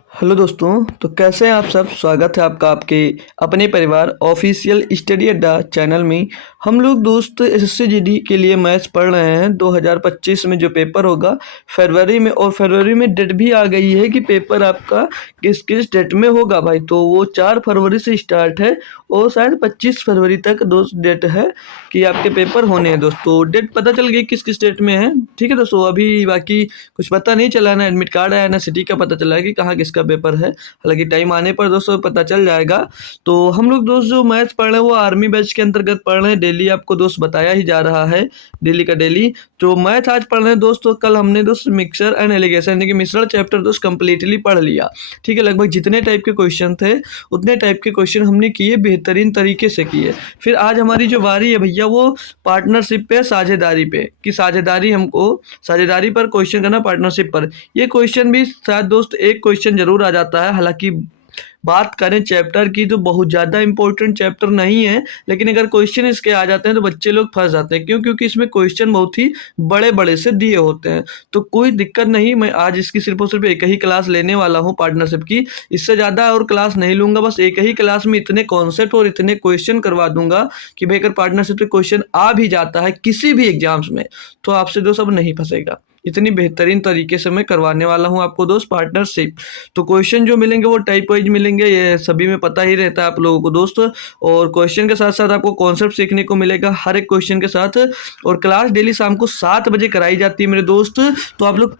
Hello दोस्तों। तो कैसे हैं आप सब। स्वागत है आपका आपके अपने परिवार ऑफिशियल स्टडी अड्डा चैनल में। हम लोग दोस्त एसएससी जीडी के लिए मैथ्स पढ़ रहे हैं। 2025 में जो पेपर होगा फरवरी में, और फरवरी में डेट भी आ गई है कि पेपर आपका किस किस डेट में होगा भाई। तो वो 4 फरवरी से स्टार्ट है और शायद 25 फरवरी तक दोस्त डेट है कि आपके पेपर होने हैं। दोस्तों डेट पता चल गई किस किस डेट में है। ठीक है दोस्तों, अभी बाकी कुछ पता नहीं चला, ना एडमिट कार्ड आया ना सिटी का पता चला है कि कहाँ किसका पेपर है। हालांकि टाइम आने पर दोस्तों पता चल जाएगा। तो हम लोग दोस्त जो मैथ्स पढ़ रहे हैं वो आर्मी बैच के अंतर्गत पढ़ रहे हैं। डेली आपको दोस्त बताया ही जा रहा है, डेली का डेली। तो मैथ आज पढ़ रहे हैं दोस्तों। कल हमने दोस्त मिक्सचर एंड एलिगेशन यानी कि मिश्रण चैप्टर दोस्त कंप्लीटली पढ़ लिया। ठीक है, लगभग जितने टाइप के क्वेश्चन थे उतने टाइप के क्वेश्चन हमने किए, बेहतरीन तरीके से किए। फिर आज हमारी जो बारी है भैया वो पार्टनरशिप पे, साझेदारी पे, कि साझेदारी हमको साझेदारी पर क्वेश्चन करना, पार्टनरशिप पर। ये क्वेश्चन भी शायद दोस्त एक क्वेश्चन जरूर आ जाता है। हालांकि बात करें चैप्टर की तो बहुत ज़्यादा इंपॉर्टेंट चैप्टर नहीं है, लेकिन अगर क्वेश्चन इसके आ जाते हैं तो बच्चे लोग फंस जाते हैं। क्यों? क्योंकि इसमें क्वेश्चन बहुत ही बड़े बड़े से दिए होते हैं। तो कोई दिक्कत नहीं, मैं आज इसकी सिर्फ और सिर्फ एक ही क्लास लेने वाला हूँ पार्टनरशिप की। इससे ज़्यादा और क्लास नहीं लूँगा। बस एक ही क्लास में इतने कॉन्सेप्ट और इतने क्वेश्चन करवा दूंगा कि भाई अगर पार्टनरशिप पे क्वेश्चन आ भी जाता है किसी भी एग्जाम्स में तो आपसे दोस्त अब नहीं फंसेगा। इतनी बेहतरीन तरीके से मैं करवाने वाला हूँ आपको दोस्त पार्टनरशिप। तो क्वेश्चन जो मिलेंगे वो टाइप वाइज मिलेंगे, ये सभी में पता ही रहता है आप लोगों को दोस्त। और क्वेश्चन के साथ साथ आपको कॉन्सेप्ट सीखने को मिलेगा हर एक क्वेश्चन के साथ। और क्लास डेली शाम को 7 बजे कराई जाती है मेरे दोस्त। तो आप लोग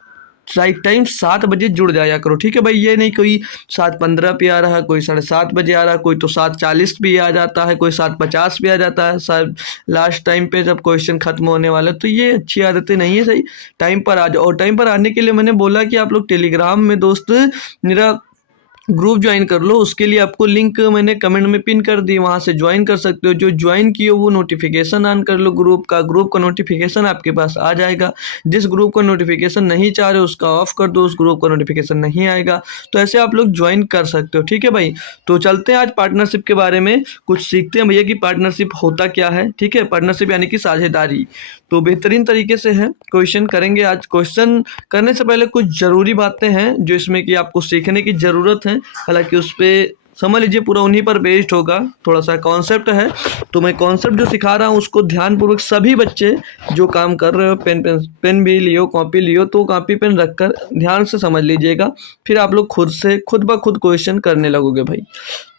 राइट टाइम 7 बजे जुड़ जाया करो। ठीक है भाई, ये नहीं कोई 7:15 पे आ रहा है, कोई 7:30 बजे आ रहा है, कोई तो 7:40 भी आ जाता है, कोई 7:50 भी आ जाता है शायद लास्ट टाइम पे जब क्वेश्चन खत्म होने वाला है। तो ये अच्छी आदतें नहीं है। सही टाइम पर आ जाओ। और टाइम पर आने के लिए मैंने बोला कि आप लोग टेलीग्राम में दोस्त मेरा ग्रुप ज्वाइन कर लो। उसके लिए आपको लिंक मैंने कमेंट में पिन कर दी, वहाँ से ज्वाइन कर सकते हो। जो ज्वाइन किए वो नोटिफिकेशन ऑन कर लो ग्रुप का नोटिफिकेशन आपके पास आ जाएगा। जिस ग्रुप का नोटिफिकेशन नहीं चाह रहे उसका ऑफ कर दो, उस ग्रुप का नोटिफिकेशन नहीं आएगा। तो ऐसे आप लोग ज्वाइन कर सकते हो। ठीक है भाई, तो चलते हैं आज पार्टनरशिप के बारे में कुछ सीखते हैं भैया कि पार्टनरशिप होता क्या है। ठीक है, पार्टनरशिप यानी कि साझेदारी। तो बेहतरीन तरीके से है क्वेश्चन करेंगे आज। क्वेश्चन करने से पहले कुछ ज़रूरी बातें हैं जो इसमें कि आपको सीखने की ज़रूरत है। हालांकि उस पर समझ लीजिए पूरा उन्हीं पर बेस्ड होगा। थोड़ा सा कॉन्सेप्ट है तो मैं कॉन्सेप्ट जो सिखा रहा हूँ उसको ध्यानपूर्वक सभी बच्चे जो काम कर रहे हो पेन भी लियो, कॉपी लियो, तो कॉपी पेन रखकर ध्यान से समझ लीजिएगा। फिर आप लोग खुद से खुद ब खुद क्वेश्चन करने लगोगे भाई।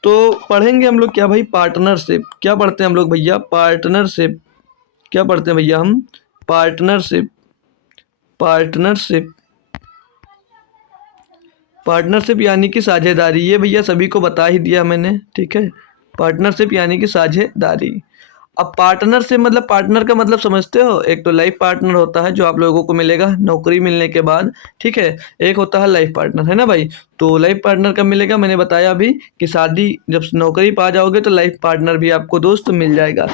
तो पढ़ेंगे हम लोग क्या भाई, पार्टनरशिप। क्या पढ़ते हैं हम लोग भैया? पार्टनरशिप। क्या पढ़ते हैं भैया हम? पार्टनरशिप। पार्टनरशिप पार्टनरशिप यानी कि साझेदारी। ये भैया सभी को बता ही दिया मैंने। ठीक है, पार्टनरशिप यानी कि साझेदारी। अब पार्टनरशिप मतलब, पार्टनर का मतलब समझते हो? एक तो लाइफ पार्टनर होता है जो आप लोगों को मिलेगा नौकरी मिलने के बाद। ठीक है, एक होता है लाइफ पार्टनर, है ना भाई। तो लाइफ पार्टनर कब मिलेगा? मैंने बताया अभी कि शादी जब नौकरी पा जाओगे तो लाइफ पार्टनर भी आपको दोस्त मिल जाएगा।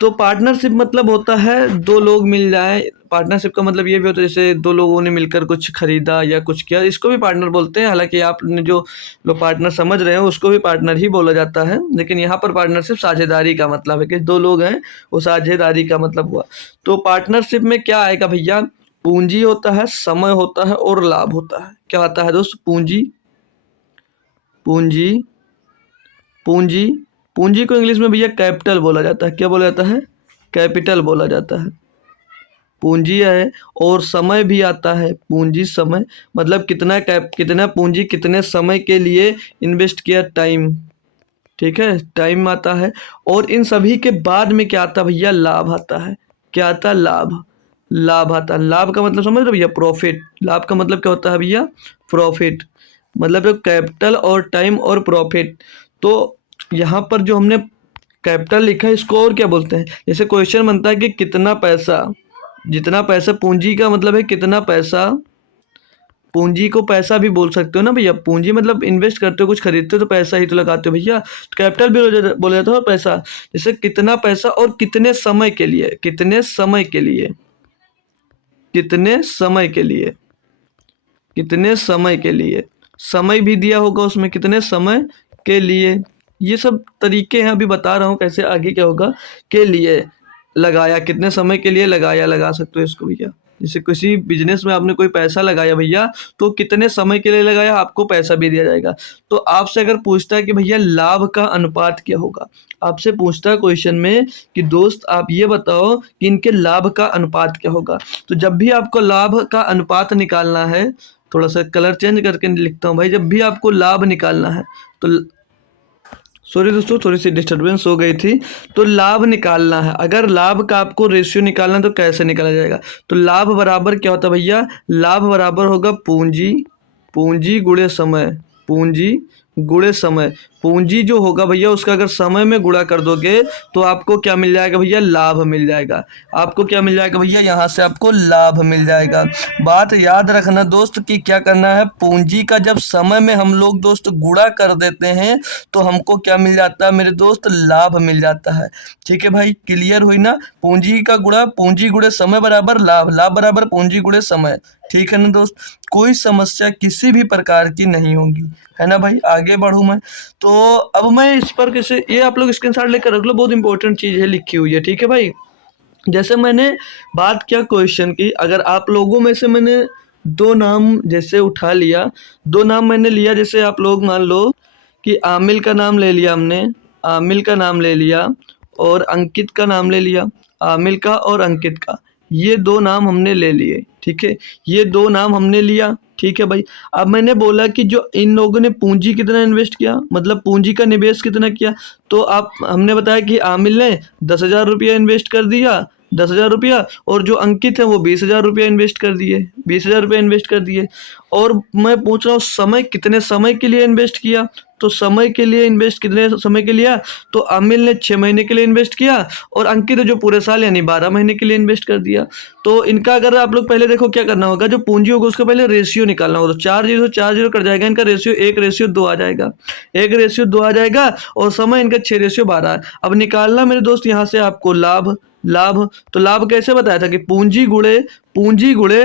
तो पार्टनरशिप मतलब होता है दो लोग मिल जाए। पार्टनरशिप का मतलब ये भी होता है जैसे दो लोगों ने मिलकर कुछ खरीदा या कुछ किया, इसको भी पार्टनर बोलते हैं। हालांकि आपने जो लोग पार्टनर समझ रहे हो उसको भी पार्टनर ही बोला जाता है, लेकिन यहाँ पर पार्टनरशिप साझेदारी का मतलब है कि दो लोग हैं, वो साझेदारी का मतलब हुआ। तो पार्टनरशिप में क्या आएगा भैया? पूंजी होता है, समय होता है और लाभ होता है। क्या आता है दोस्त? पूंजी, पूंजी, पूंजी। पूंजी को इंग्लिश में भैया कैपिटल बोला जाता है। क्या बोला जाता है? कैपिटल बोला जाता है। पूंजी है और समय भी आता है। पूंजी समय मतलब कितना पूंजी कितने समय के लिए इन्वेस्ट किया, टाइम। ठीक है, टाइम आता है। और इन सभी के बाद में क्या आता है भैया? लाभ आता है। क्या आता है? लाभ। लाभ आता है। लाभ का मतलब समझ रहे हो भैया? प्रॉफिट। लाभ का मतलब क्या होता है भैया? प्रॉफिट। मतलब जो कैपिटल और टाइम और प्रॉफिट। तो यहाँ पर जो हमने कैपिटल लिखा है इसको और क्या बोलते हैं? जैसे क्वेश्चन बनता है कि कितना पैसा, जितना पैसा, पूंजी का मतलब है कितना पैसा। पूंजी को पैसा भी बोल सकते हो ना भैया। पूंजी मतलब इन्वेस्ट करते हो, कुछ खरीदते हो तो पैसा ही तो लगाते हो भैया। तो कैपिटल भी बोला जाता है और पैसा। जैसे कितना पैसा और कितने समय के लिए, कितने समय के लिए, कितने समय के लिए, कितने समय के लिए। समय भी दिया होगा उसमें, कितने समय के लिए। ये सब तरीके हैं, अभी बता रहा हूँ कैसे आगे क्या होगा। के लिए लगाया, कितने समय के लिए लगाया, लगा सकते हो इसको भैया। जैसे किसी बिजनेस में आपने कोई पैसा लगाया भैया, तो कितने समय के लिए लगाया आपको पैसा भी दिया जाएगा। तो आपसे अगर पूछता है कि भैया लाभ का अनुपात क्या होगा, आपसे पूछता है क्वेश्चन में कि दोस्त आप ये बताओ कि इनके लाभ का अनुपात क्या होगा। तो जब भी आपको लाभ का अनुपात निकालना है, थोड़ा सा कलर चेंज करके लिखता हूँ भाई, जब भी आपको लाभ निकालना है तो सॉरी दोस्तों, थोड़ी सी डिस्टर्बेंस हो गई थी। तो लाभ निकालना है, अगर लाभ का आपको रेशियो निकालना है तो कैसे निकाला जाएगा। तो लाभ बराबर क्या होता है भैया, लाभ बराबर होगा पूंजी, पूंजी गुणे समय, पूंजी गुणे समय। पूंजी जो होगा भैया उसका अगर समय में गुणा कर दोगे तो आपको क्या मिल जाएगा भैया, लाभ मिल जाएगा। आपको क्या मिल जाएगा भैया, यहाँ से आपको लाभ मिल जाएगा। बात याद रखना दोस्त कि क्या करना है, पूंजी का जब समय में हम लोग दोस्त गुणा कर देते हैं तो हमको क्या मिल जाता है मेरे दोस्त, लाभ मिल जाता है। ठीक है भाई, क्लियर हुई ना। पूंजी का गुणा, पूंजी गुणे समय बराबर लाभ, लाभ बराबर पूंजी गुणे समय। ठीक है ना दोस्त, कोई समस्या किसी भी प्रकार की नहीं होगी, है ना भाई। आगे बढ़ूँ मैं, तो अब मैं इस पर कैसे, ये आप लोग स्क्रीनशॉट लेकर रख लो, बहुत इंपॉर्टेंट चीज़ है लिखी हुई है। ठीक है भाई, जैसे मैंने बात किया क्वेश्चन की, अगर आप लोगों में से मैंने दो नाम जैसे उठा लिया, दो नाम मैंने लिया, जैसे आप लोग मान लो कि आमिल का नाम ले लिया हमने, आमिल का नाम ले लिया और अंकित का नाम ले लिया, आमिल का और अंकित का, ये दो नाम हमने ले लिए। ठीक है, ये दो नाम हमने लिया। ठीक है भाई, अब मैंने बोला कि जो इन लोगों ने पूंजी कितना इन्वेस्ट किया, मतलब पूंजी का निवेश कितना किया, तो आप हमने बताया कि आमिल ने 10,000 रुपया इन्वेस्ट कर दिया, 10,000 रुपया, और जो अंकित है वो 20,000 रुपया इन्वेस्ट कर दिए, 20,000 रुपया इन्वेस्ट कर दिए। और मैं पूछ रहा हूँ समय कितने समय के लिए इन्वेस्ट किया, तो समय के लिए इन्वेस्ट कितने समय के लिए, तो आमिल ने 6 महीने के लिए इन्वेस्ट किया और अंकित जो पूरे साल यानी 12 महीने के लिए इन्वेस्ट कर दिया। तो इनका अगर आप लोग पहले देखो क्या करना होगा, जो पूंजी होगा उसका पहले रेशियो निकालना होगा। तो 4 जीरो कट जाएगा, इनका रेशियो 1:2 आ जाएगा, 1:2 आ जाएगा, और समय इनका 6:12 है। अब निकालना मेरे दोस्त यहाँ से आपको लाभ, लाभ, तो लाभ कैसे बताया था कि पूंजी गुणे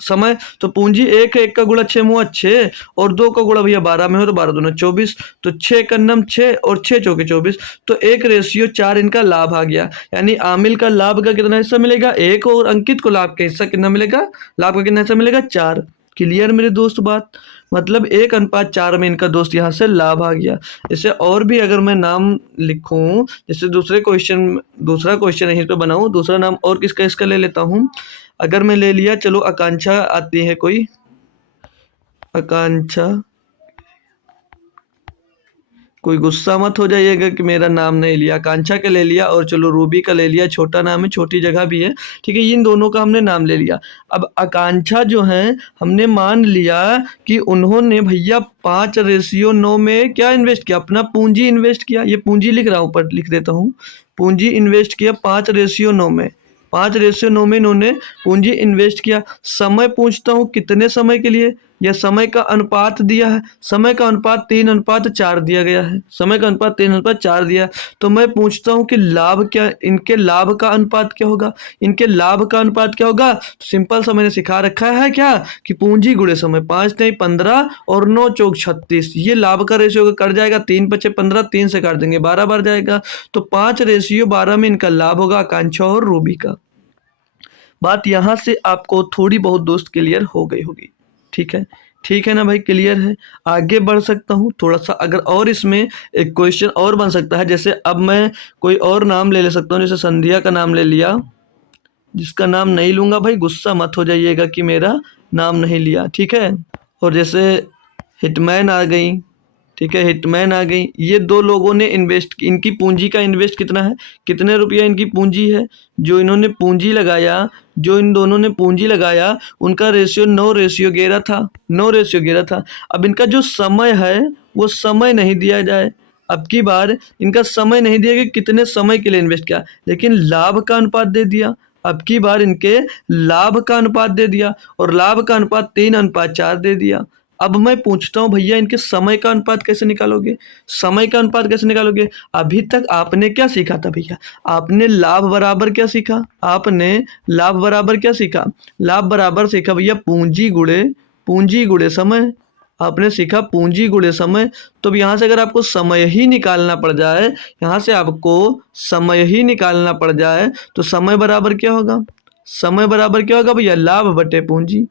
समय। तो पूंजी एक है, एक का गुणा 6 और 2 का गुणा भैया 12 में हो तो 12 दूना 24, तो 6 6 और 6 चौके 24, तो 1:4 इनका लाभ आ गया। यानी आमिल का लाभ का कितना हिस्सा मिलेगा, 1, और अंकित को लाभ का हिस्सा कितना मिलेगा, लाभ का कितना हिस्सा मिलेगा, 4। क्लियर मेरे दोस्त बात, मतलब 1:4 में इनका दोस्त यहाँ से लाभ आ गया। इसे और भी अगर मैं नाम लिखूं, जैसे दूसरा क्वेश्चन यहीं पे बनाऊं, दूसरा नाम और किसका इसका ले लेता हूं। अगर मैं ले लिया, चलो आकांक्षा आती है कोई, आकांक्षा, कोई गुस्सा मत हो जाइएगा कि मेरा नाम नहीं लिया, आकांक्षा का ले लिया, और चलो रूबी का ले लिया, छोटा नाम है, छोटी जगह भी है। ठीक है, इन दोनों का हमने नाम ले लिया। अब आकांक्षा जो है, हमने मान लिया कि उन्होंने भैया 5:9 में क्या इन्वेस्ट किया, अपना पूंजी इन्वेस्ट किया। ये पूंजी लिख रहा हूँ, ऊपर लिख देता हूँ, पूंजी इन्वेस्ट किया 5:9 में, 5:9 में इन्होंने पूंजी इन्वेस्ट किया। समय पूछता हूँ कितने समय के लिए, या समय का अनुपात दिया है, समय का अनुपात 3:4 दिया गया है, समय का अनुपात 3:4 दिया है। तो मैं पूछता हूँ कि लाभ क्या, इनके लाभ का अनुपात क्या होगा, इनके लाभ का अनुपात क्या होगा। तो सिंपल सा मैंने सिखा रखा है क्या, कि पूंजी गुणे समय, 5 नहीं 15 और 9 चौक 36, ये लाभ का रेशियो कट जाएगा, 3×5 = 15, 3 से काट देंगे 12 बार जाएगा, तो 5:12 में इनका लाभ होगा आकांक्षा और रूबी का। बात यहाँ से आपको थोड़ी बहुत दोस्त क्लियर हो गई होगी। ठीक है, ठीक है ना भाई, क्लियर है। आगे बढ़ सकता हूँ थोड़ा सा, अगर और इसमें एक क्वेश्चन और बन सकता है, जैसे अब मैं कोई और नाम ले सकता हूँ, जैसे संध्या का नाम ले लिया, जिसका नाम नहीं लूंगा भाई, गुस्सा मत हो जाइएगा कि मेरा नाम नहीं लिया। ठीक है, और जैसे हिटमैन आ गई, ठीक है, हिटमैन आ गई, ये दो लोगों ने इन्वेस्ट, इनकी पूंजी का इन्वेस्ट कितना है, कितने रुपया इनकी पूंजी है, जो इन्होंने पूंजी लगाया, जो इन दोनों ने पूंजी लगाया, उनका रेशियो 9:11 था, 9:11 था। अब इनका जो समय है वो समय नहीं दिया जाए, अब की बार इनका समय नहीं दिया कि कितने समय के लिए इन्वेस्ट किया, लेकिन लाभ का अनुपात दे दिया। अब की बार इनके लाभ का अनुपात दे दिया, और लाभ का अनुपात 3:4 दे दिया। अब मैं पूछता हूँ भैया, इनके समय का अनुपात कैसे निकालोगे, समय का अनुपात कैसे निकालोगे। अभी तक आपने क्या सीखा था भैया, आपने लाभ बराबर क्या सीखा, आपने लाभ बराबर क्या सीखा, लाभ बराबर सीखा भैया पूंजी गुणे समय, आपने सीखा पूंजी गुणे समय। तो अब यहाँ से अगर आपको समय ही निकालना पड़ जाए, यहाँ से आपको समय ही निकालना पड़ जाए, तो समय बराबर क्या होगा, समय बराबर क्या होगा भैया, लाभ बटे पूंजी,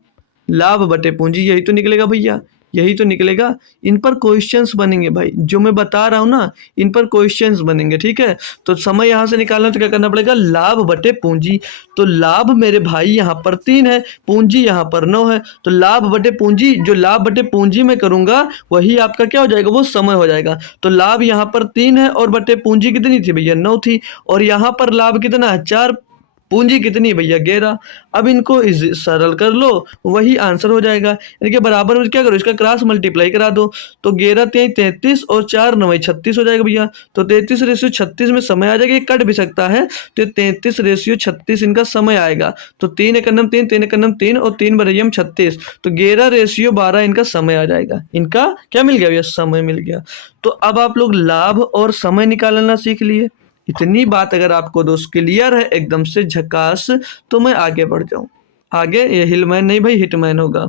लाभ बटे पूंजी, यही तो निकलेगा भैया, यही तो निकलेगा। इन पर क्वेश्चंस बनेंगे भाई, जो मैं बता रहा हूँ ना, इन पर क्वेश्चंस बनेंगे, ठीक है। तो समय यहाँ से निकालना तो क्या करना पड़ेगा, लाभ बटे पूंजी। तो लाभ मेरे भाई यहाँ पर 3 है, पूंजी यहाँ पर 9 है, तो लाभ बटे पूंजी, जो लाभ बटे पूंजी में करूंगा वही आपका क्या हो जाएगा, वो समय हो जाएगा। तो लाभ यहाँ पर 3 है और बटे पूंजी कितनी थी भैया, 9 थी, और यहाँ पर लाभ कितना है, 4, पूंजी कितनी है भैया, 11। अब इनको सरल कर लो, वही आंसर हो जाएगा। यानी कि बराबर में क्या करो, इसका क्रॉस मल्टीप्लाई करा दो, तो 11 3 33 और 4 9 36 हो जाएगा भैया। तो 33/36 में समय आ जाएगा, ये कट भी सकता है, तो 33/36 इनका समय आएगा। तो 3 × 9 3, 3 × 9 3 और 3 × 36, तो 11/12 इनका समय आ जाएगा। इनका क्या मिल गया भैया, समय मिल गया। तो अब आप लोग लाभ और समय निकालना सीख लिए। इतनी बात अगर आपको दोस्त क्लियर है एकदम से झकास, तो मैं आगे बढ़ जाऊं। आगे ये हिलमैन नहीं भाई, हिटमैन होगा,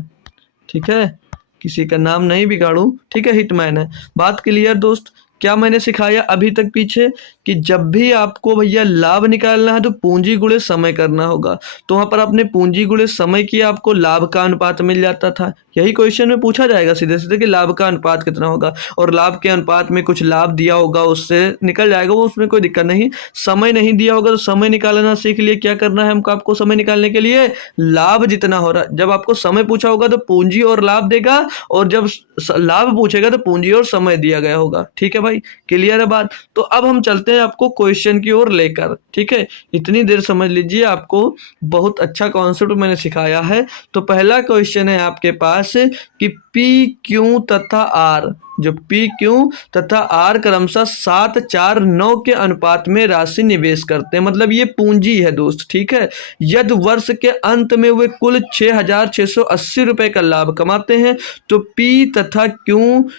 ठीक है, किसी का नाम नहीं बिगाड़ूं, ठीक है, हिटमैन है। बात क्लियर दोस्त। क्या मैंने सिखाया अभी तक पीछे, कि जब भी आपको भैया लाभ निकालना है तो पूंजी गुणे समय करना होगा। तो वहां पर आपने पूंजी गुणे समय किया, आपको लाभ का अनुपात मिल जाता था। यही क्वेश्चन में पूछा जाएगा सीधे सीधे कि लाभ का अनुपात कितना होगा, और लाभ के अनुपात में कुछ लाभ दिया होगा, उससे निकल जाएगा वो, उसमें कोई दिक्कत नहीं। समय नहीं दिया होगा तो समय निकालना सीख लिए। क्या करना है हमको, आपको समय निकालने के लिए लाभ जितना हो रहा है, जब आपको समय पूछा होगा तो पूंजी और लाभ देगा, और जब लाभ पूछेगा तो पूंजी और समय दिया गया होगा, ठीक है भाई, क्लियर है बात। तो अब हम चलते हैं आपको क्वेश्चन की ओर लेकर, ठीक है। इतनी देर समझ लीजिए, आपको बहुत अच्छा कॉन्सेप्ट मैंने सिखाया है। तो पहला क्वेश्चन है आपके पास कि पी क्यू तथा आर, जो पी क्यू तथा आर क्रमशः 7 4 9 के अनुपात में राशि निवेश करते हैं, मतलब ये पूंजी है दोस्त, ठीक है। यदि वर्ष के अंत में वे कुल 6,680 रुपए का लाभ कमाते हैं, तो पी तथा क्यू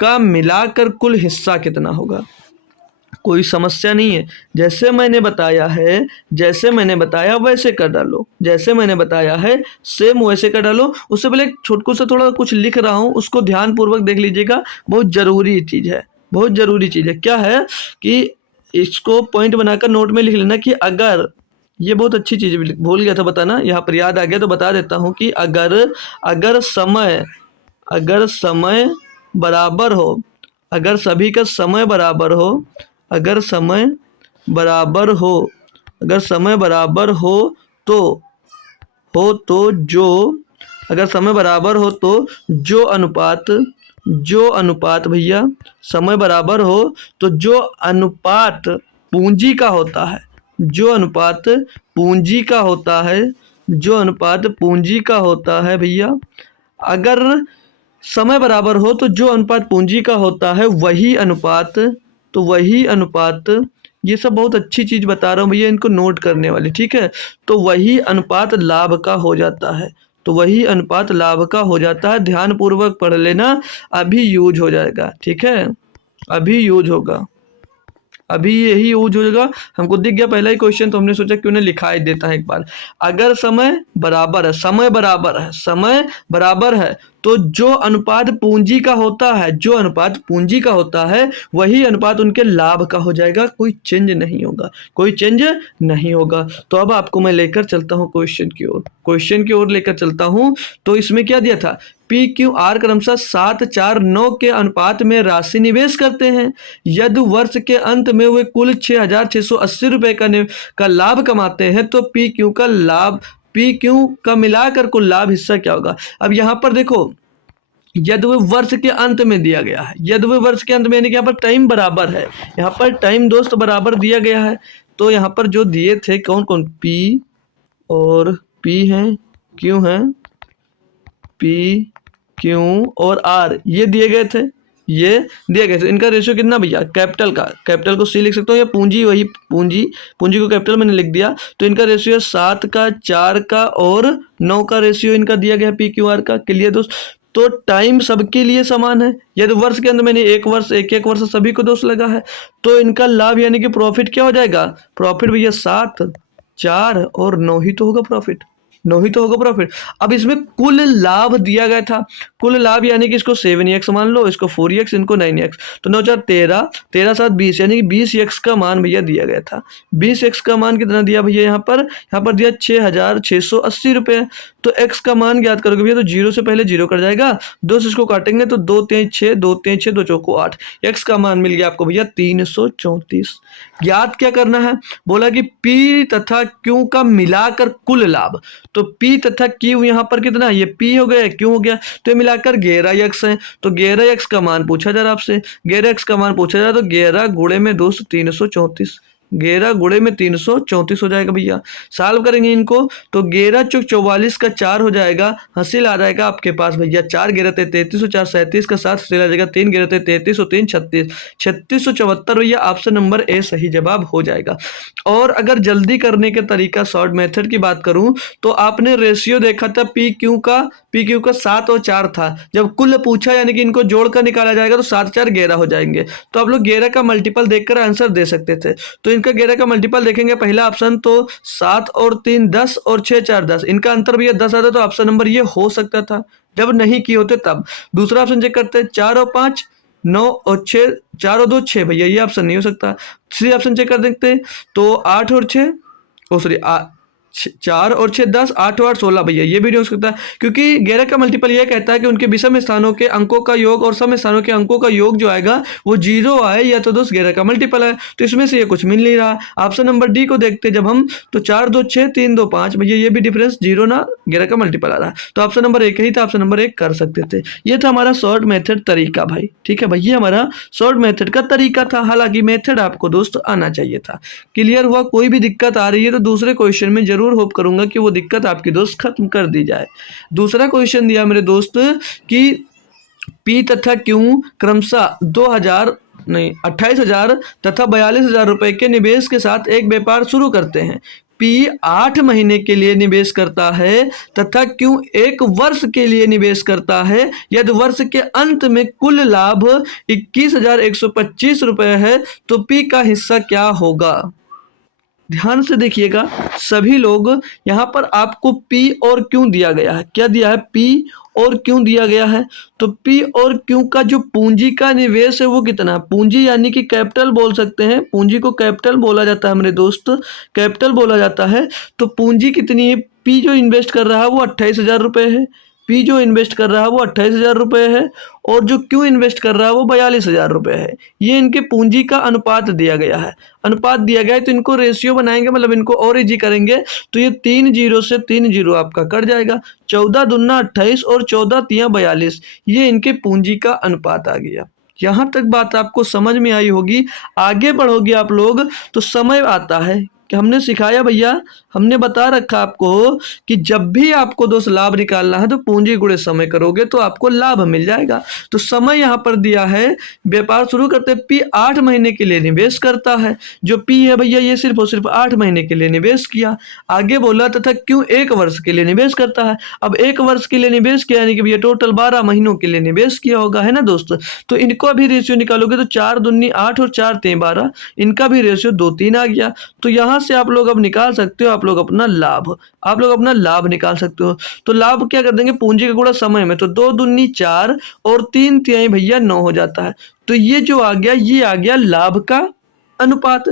का मिलाकर कुल हिस्सा कितना होगा। कोई समस्या नहीं है, जैसे मैंने बताया है, जैसे मैंने बताया वैसे कर डालो, जैसे मैंने बताया है सेम वैसे कर डालो। उससे पहले एक छोटकू सा थोड़ा कुछ लिख रहा हूँ, उसको ध्यान पूर्वक देख लीजिएगा, बहुत जरूरी चीज है, बहुत जरूरी चीज है। क्या है कि इसको पॉइंट बनाकर नोट में लिख लेना कि अगर, ये बहुत अच्छी चीज भूल गया था बताना, यहाँ पर याद आ गया तो बता देता हूँ कि अगर अगर समय अगर समय बराबर हो, अगर सभी का समय बराबर हो, अगर समय बराबर हो, अगर समय बराबर तो जो, अगर समय बराबर हो तो जो अनुपात भैया, समय बराबर हो तो जो अनुपात पूंजी का होता है, जो अनुपात पूंजी का होता है, जो अनुपात पूंजी का होता है भैया, अगर समय बराबर हो तो जो अनुपात पूंजी का होता है वही अनुपात, तो वही अनुपात, ये सब बहुत अच्छी चीज बता रहा हूँ भैया, इनको नोट करने वाली, ठीक है। तो वही अनुपात लाभ का हो जाता है, तो वही अनुपात लाभ का हो जाता है। ध्यान पूर्वक पढ़ लेना, अभी यूज हो जाएगा, ठीक है, अभी यूज होगा, अभी यही यूज होगा। हमको दिख गया पहला ही क्वेश्चन, तो हमने सोचा क्यों ना लिखा ही देता है एक बार। अगर समय बराबर है, समय बराबर है, समय बराबर है, तो जो अनुपात पूंजी का होता है, जो अनुपात पूंजी का होता है वही अनुपात उनके लाभ का हो जाएगा, कोई चेंज नहीं होगा, कोई चेंज नहीं होगा। तो अब आपको मैं लेकर चलता हूँ क्वेश्चन की ओर, क्वेश्चन की ओर लेकर चलता हूँ। तो इसमें क्या दिया था, पी क्यू आर क्रमशः 7 4 9 के अनुपात में राशि निवेश करते हैं। यदि वर्ष के अंत में वे कुल 6,680 रुपए का लाभ कमाते हैं, तो पी क्यू का लाभ, पी क्यू का मिलाकर कुल लाभ हिस्सा क्या होगा। अब यहाँ पर देखो, यदि वर्ष के अंत में दिया गया है, यदि वर्ष के अंत में, यानी कि यहाँ पर टाइम बराबर है, यहाँ पर टाइम दोस्त बराबर दिया गया है। तो यहाँ पर जो दिए थे कौन कौन, पी और पी हैं, क्यू हैं, पी क्यू और आर, ये दिए गए थे, ये दिए गए थे। इनका रेशियो कितना भैया, कैपिटल का, कैपिटल को सी लिख सकते हो, या पूंजी, वही पूंजी, पूंजी को कैपिटल मैंने लिख दिया। तो इनका रेशियो 7 का, 4 का और 9 का रेशियो इनका दिया गया पी क्यू आर का। क्लियर दोस्त। तो टाइम सबके लिए समान है, यदि वर्ष के अंदर मैंने एक वर्ष सभी को दोस्त लगा है, तो इनका लाभ यानी कि प्रॉफिट क्या हो जाएगा, प्रॉफिट भैया 7 4 और 9 ही तो होगा प्रॉफिट, नो ही तो होगा प्रॉफिट। अब इसमें कुल लाभ दिया गया था, कुल लाभ यानी कि इसको 7x मान लो, इसको 4x, इनको 9x, तो 9 4 13, 13 7 20, यानी कि 20x का मान भैया दिया गया था। 20x का मान कितना दिया भैया यहाँ पर दिया 6,680 रुपये। तो x का मान ज्ञात करोगे भैया तो जीरो से पहले जीरो कर जाएगा, दो से इसको काटेंगे तो 2 3 6, 2 3 6, 2 चौको 8, x का मान मिल गया आपको भैया 334। ज्ञात क्या करना है, बोला कि P तथा Q का मिलाकर कुल लाभ। तो P तथा Q यहाँ पर कितना है, ये P हो गया, Q हो गया, तो ये मिलाकर 11x है। तो 11x का मान पूछा जा रहा आपसे, 11x का मान पूछा जा रहा, तो 11 गुणे में 2 334, 11 गुणे में 334 हो जाएगा भैया। सॉल्व करेंगे इनको तो 11 चौक 44 का 4 हो जाएगा, हासिल आ जाएगा आपके पास भैया 4 गिरते 33 और 4 37 का 7 हासिल आ जाएगा, 3 गिरते 33 और 3 36, 3674 भैया ऑप्शन नंबर ए सही जवाब हो जाएगा। और अगर जल्दी करने के तरीका शॉर्ट मेथड की बात करूं तो आपने रेशियो देखा था पी क्यू का 7 और 4 था, जब कुल पूछा यानी कि इनको जोड़कर निकाला जाएगा तो 7 4 11 हो जाएंगे। तो आप लोग 11 का मल्टीपल देखकर आंसर दे सकते थे। तो इनका 11 का मल्टीपल देखेंगे, पहला ऑप्शन तो 7 और 3 10 और 6 4 10, इनका अंतर भैया 10 आता, तो ऑप्शन नंबर ये हो सकता था जब नहीं किए होते तब। दूसरा ऑप्शन चेक करते हैं, 4 और 5 9 और 6, 4 और 2 6 भैया, ये ऑप्शन नहीं हो सकता। तीसरी ऑप्शन चेक कर देखते हैं, तो 8 और 6, ओ सॉरी 4 और 6 10, 8 और 8 16 भैया, ये भी नहीं हो सकता, क्योंकि 11 का मल्टीपल ये कहता है कि उनके विषम स्थानों के अंकों का योग और सम स्थानों के अंकों का योग जो आएगा वो 0 आए या तो दोस्त 11 का मल्टीपल है। तो इसमें से ये कुछ मिल नहीं रहा। ऑप्शन नंबर डी को देखते जब हम, तो 4 2 6 3 2 5 भैया, ये भी डिफरेंस 0 ना 11 का मल्टीपल आ रहा है, तो ऑप्शन नंबर एक ही था, ऑप्शन नंबर एक कर सकते थे। ये था हमारा शॉर्ट मेथड तरीका भाई, ठीक है भाई, ये हमारा शॉर्ट मेथड का तरीका था। हालांकि मेथड आपको दोस्त आना चाहिए था। क्लियर हुआ? कोई भी दिक्कत आ रही है तो दूसरे क्वेश्चन में जरूर होप करूंगा कि वो दिक्कत आपकी दोस्त खत्म कर दी जाए। दूसरा क्वेश्चन दिया मेरे दोस्त कि पी तथा क्यू क्रमशः 28,000 तथा 42,000 रुपए के निवेश के साथ एक व्यापार शुरू करते हैं। पी 8 महीने के लिए निवेश करता है तथा क्यू 1 वर्ष के लिए निवेश करता है। यदि वर्ष के अंत में कुल लाभ 21,125 रुपए है तो पी का हिस्सा क्या होगा? ध्यान से देखिएगा सभी लोग, यहाँ पर आपको पी और क्यों दिया गया है, क्या दिया है, पी और क्यों दिया गया है। तो पी और क्यों का जो पूंजी का निवेश है वो कितना, पूंजी यानी कि कैपिटल बोल सकते हैं, पूंजी को कैपिटल बोला जाता है मेरे दोस्त, कैपिटल बोला जाता है। तो पूंजी कितनी है, पी जो इन्वेस्ट कर रहा है वो 28,000 रुपये है, पी जो इन्वेस्ट कर रहा है वो 28,000 रुपये है, और जो क्यों इन्वेस्ट कर रहा है वो 42,000 रुपये है। ये इनके पूंजी का अनुपात दिया गया है, अनुपात दिया गया है, तो इनको रेशियो बनाएंगे, मतलब इनको और इजी करेंगे, तो ये 3 जीरो से 3 जीरो आपका कट जाएगा, 14 दूना 28 और 14 तिया 42, ये इनके पूंजी का अनुपात आ गया। यहाँ तक बात आपको समझ में आई होगी। आगे बढ़ोगे आप लोग तो समय आता है कि हमने सिखाया भैया, हमने बता रखा आपको कि जब भी आपको दोस्त लाभ निकालना है तो पूंजी गुणे समय करोगे तो आपको लाभ मिल जाएगा। तो समय यहाँ पर दिया है, व्यापार शुरू करते पी 8 महीने के लिए निवेश करता है, जो पी है भैया ये सिर्फ और सिर्फ 8 महीने के लिए निवेश किया। आगे बोला तथा क्यों 1 वर्ष के लिए निवेश करता है। अब 1 वर्ष के लिए निवेश किया यानी कि भैया टोटल 12 महीनों के लिए निवेश किया होगा, है ना दोस्त। तो इनको भी रेशियो निकालोगे तो 4 दूनी 8 और 4 3 12, इनका भी रेशियो 2 3 आ गया। तो यहाँ से आप लोग अब निकाल सकते हो, आप लोग अपना लाभ निकाल सकते हो। तो लाभ क्या कर देंगे, पूंजी का गुणा समय में, तो 2 दूनी 4 और 3 तिहाई भैया 9 हो जाता है। तो ये जो आ गया, ये आ गया लाभ का अनुपात।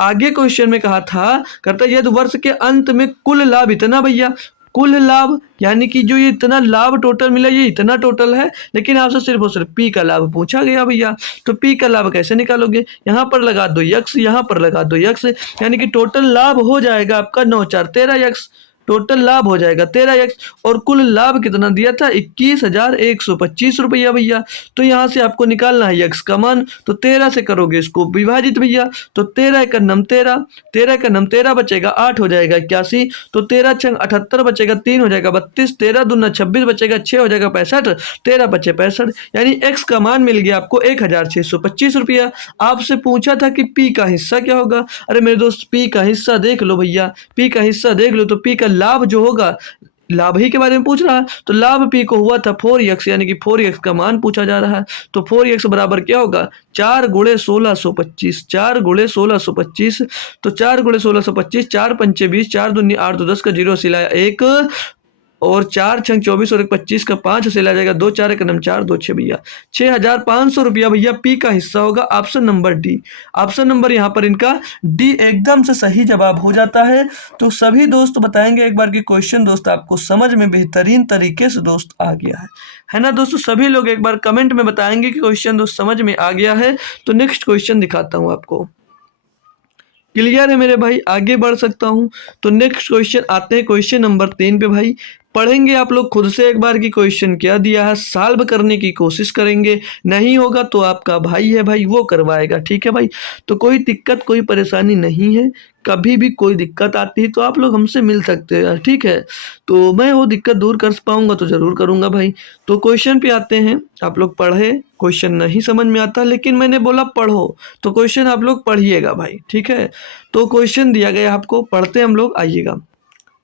आगे क्वेश्चन में कहा था, करता यदि वर्ष के अंत में कुल लाभ इतना भैया, कुल लाभ यानी कि जो ये इतना लाभ टोटल मिला ये इतना टोटल है, लेकिन आपसे सिर्फ और सिर्फ पी का लाभ पूछा गया भैया। तो पी का लाभ कैसे निकालोगे, यहाँ पर लगा दो यक्स, यहाँ पर लगा दो यक्स, यानी कि टोटल लाभ हो जाएगा आपका 9 4 13 यक्स, टोटल लाभ हो जाएगा 13x, और कुल लाभ कितना दिया था 21,125 रुपया भैया। तो यहाँ से आपको निकालना है x का मान, तो 13 से करोगे इसको विभाजित भैया, तो 13 का नम 13, 13 का नम 13 बचेगा, 8 हो जाएगा 81, तो 13 छंग 78 बचेगा, 3 हो जाएगा 32, 13 दूना 26 बचेगा, 6 हो जाएगा 65, 13 बचे 65, यानी x का मान मिल गया आपको 1,625 रुपया। आपसे पूछा था कि p का हिस्सा क्या होगा। अरे मेरे दोस्त p का हिस्सा देख लो भैया, p का हिस्सा देख लो, तो p का लाभ जो होगा लाभ ही के बारे में पूछ रहा है, तो लाभ पी को हुआ था 4x, यानी कि 4x का मान पूछा जा रहा है। तो 4x बराबर क्या होगा, 4 गुणे 1625, 4 गुणे 1625, तो 4 गुणे 1625, 4 पंचे 20, 4 दूनी 8, 2 10 का 0 सिलाया 1, और 4 छंग 24 और 25 का 5 से ला जाएगा, 2 4 एक नम 4, 2 6 भैया 6500 रुपया भैया पी का हिस्सा होगा। Option number D, option number यहाँ पर इनका डी एकदम से सही जवाब हो जाता है। तो सभी दोस्त बताएंगे एक बार कि क्वेश्चन दोस्त आपको समझ में बेहतरीन तरीके से दोस्त आ गया है ना दोस्तों। सभी लोग एक बार कमेंट में बताएंगे कि क्वेश्चन दोस्त समझ में आ गया है। तो नेक्स्ट क्वेश्चन दिखाता हूँ आपको। क्लियर है मेरे भाई, आगे बढ़ सकता हूँ। तो नेक्स्ट क्वेश्चन आते हैं क्वेश्चन नंबर 3 पे भाई। पढ़ेंगे आप लोग खुद से एक बार की क्वेश्चन क्या दिया है, सॉल्व करने की कोशिश करेंगे, नहीं होगा तो आपका भाई है भाई वो करवाएगा, ठीक है भाई। तो कोई दिक्कत कोई परेशानी नहीं है, कभी भी कोई दिक्कत आती है तो आप लोग हमसे मिल सकते हैं, ठीक है। तो मैं वो दिक्कत दूर कर पाऊंगा तो ज़रूर करूंगा भाई। तो क्वेश्चन पे आते हैं। आप लोग पढ़े, क्वेश्चन नहीं समझ में आता लेकिन मैंने बोला पढ़ो, तो क्वेश्चन आप लोग पढ़िएगा भाई, ठीक है। तो क्वेश्चन दिया गया आपको, पढ़ते हम लोग, आइएगा।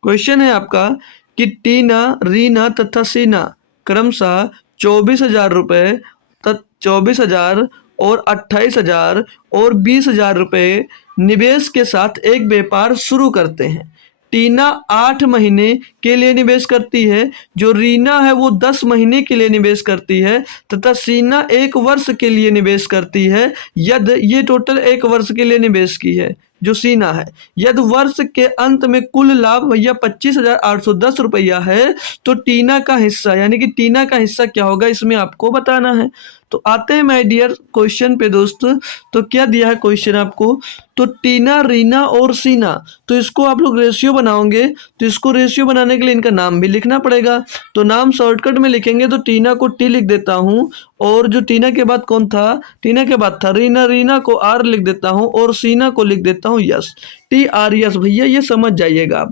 क्वेश्चन है आपका कि टीना, रीना तथा सीना क्रमशः 24,000 रुपये, 24,000 और 28,000 और 20,000 रुपये निवेश के साथ एक व्यापार शुरू करते हैं। टीना 8 महीने के लिए निवेश करती है, जो रीना है वो 10 महीने के लिए निवेश करती है, तथा सीना 1 वर्ष के लिए निवेश करती है। यदि ये टोटल 1 वर्ष के लिए निवेश की है जो सीना है, यदि वर्ष के अंत में कुल लाभ भैया 25,810 रुपया है, तो टीना का हिस्सा, यानी कि टीना का हिस्सा क्या होगा इसमें आपको बताना है। तो आते हैं माय डियर क्वेश्चन पे दोस्त। तो क्या दिया है क्वेश्चन आपको, तो टीना, रीना और सीना, तो इसको आप लोग रेशियो बनाओगे, तो इसको रेशियो बनाने के लिए इनका नाम भी लिखना पड़ेगा। तो नाम शॉर्टकट में लिखेंगे, तो टीना को टी लिख देता हूँ, और जो टीना के बाद कौन था, टीना के बाद था रीना, रीना को आर लिख देता हूँ, और सीना को लिख देता हूँ यस, TRS भैया, ये समझ जाइएगा।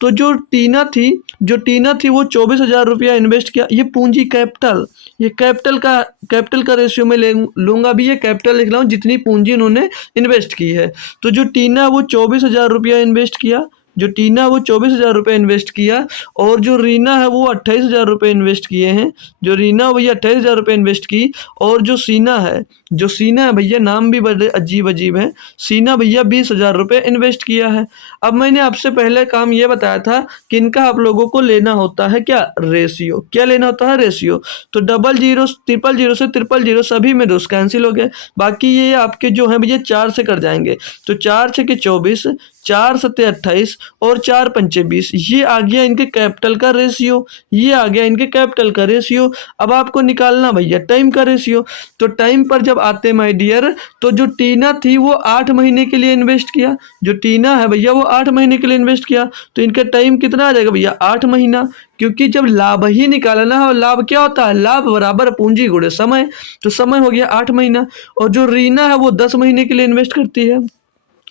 तो जो टीना थी वो 24,000 रुपया इन्वेस्ट किया, ये पूंजी कैपिटल, ये कैपिटल का रेशियो में लूंगा भी, ये कैपिटल लिख रहा हूँ जितनी पूंजी उन्होंने इन्वेस्ट की है। तो जो टीना वो 24,000 रुपया इन्वेस्ट किया, जो टीना वो 24,000 रुपये इन्वेस्ट किया, और जो रीना है वो 28,000 रुपये इन्वेस्ट किए हैं, जो रीना भैया 28,000 रुपये इन्वेस्ट की, और जो सीना है भैया, नाम भी बड़े अजीब अजीब है, सीना भैया 20,000 रुपये इन्वेस्ट किया है। अब मैंने आपसे पहले काम ये बताया था कि इनका आप लोगों को लेना होता है क्या, रेशियो। क्या लेना होता है, रेशियो। तो 00, 000 से 000 सभी में दोस्त कैंसिल हो गए, बाकी ये आपके जो है भैया 4 से कर जाएंगे। तो 4 6 के 24, 4 7 28 और 4 पंचे 20, ये आ गया इनके कैपिटल का रेशियो, ये आ गया इनके कैपिटल का रेशियो। अब आपको निकालना भैया टाइम का रेशियो। तो टाइम पर जब आते माय डियर, तो जो टीना थी वो 8 महीने के लिए इन्वेस्ट किया, जो टीना है भैया वो 8 महीने के लिए इन्वेस्ट किया, तो इनका टाइम कितना आ जाएगा भैया 8 महीना, क्योंकि जब लाभ ही निकालना है, और लाभ क्या होता है, लाभ बराबर पूंजी गुणे समय, तो समय हो गया 8 महीना। और जो रीना है वो 10 महीने के लिए इन्वेस्ट करती है,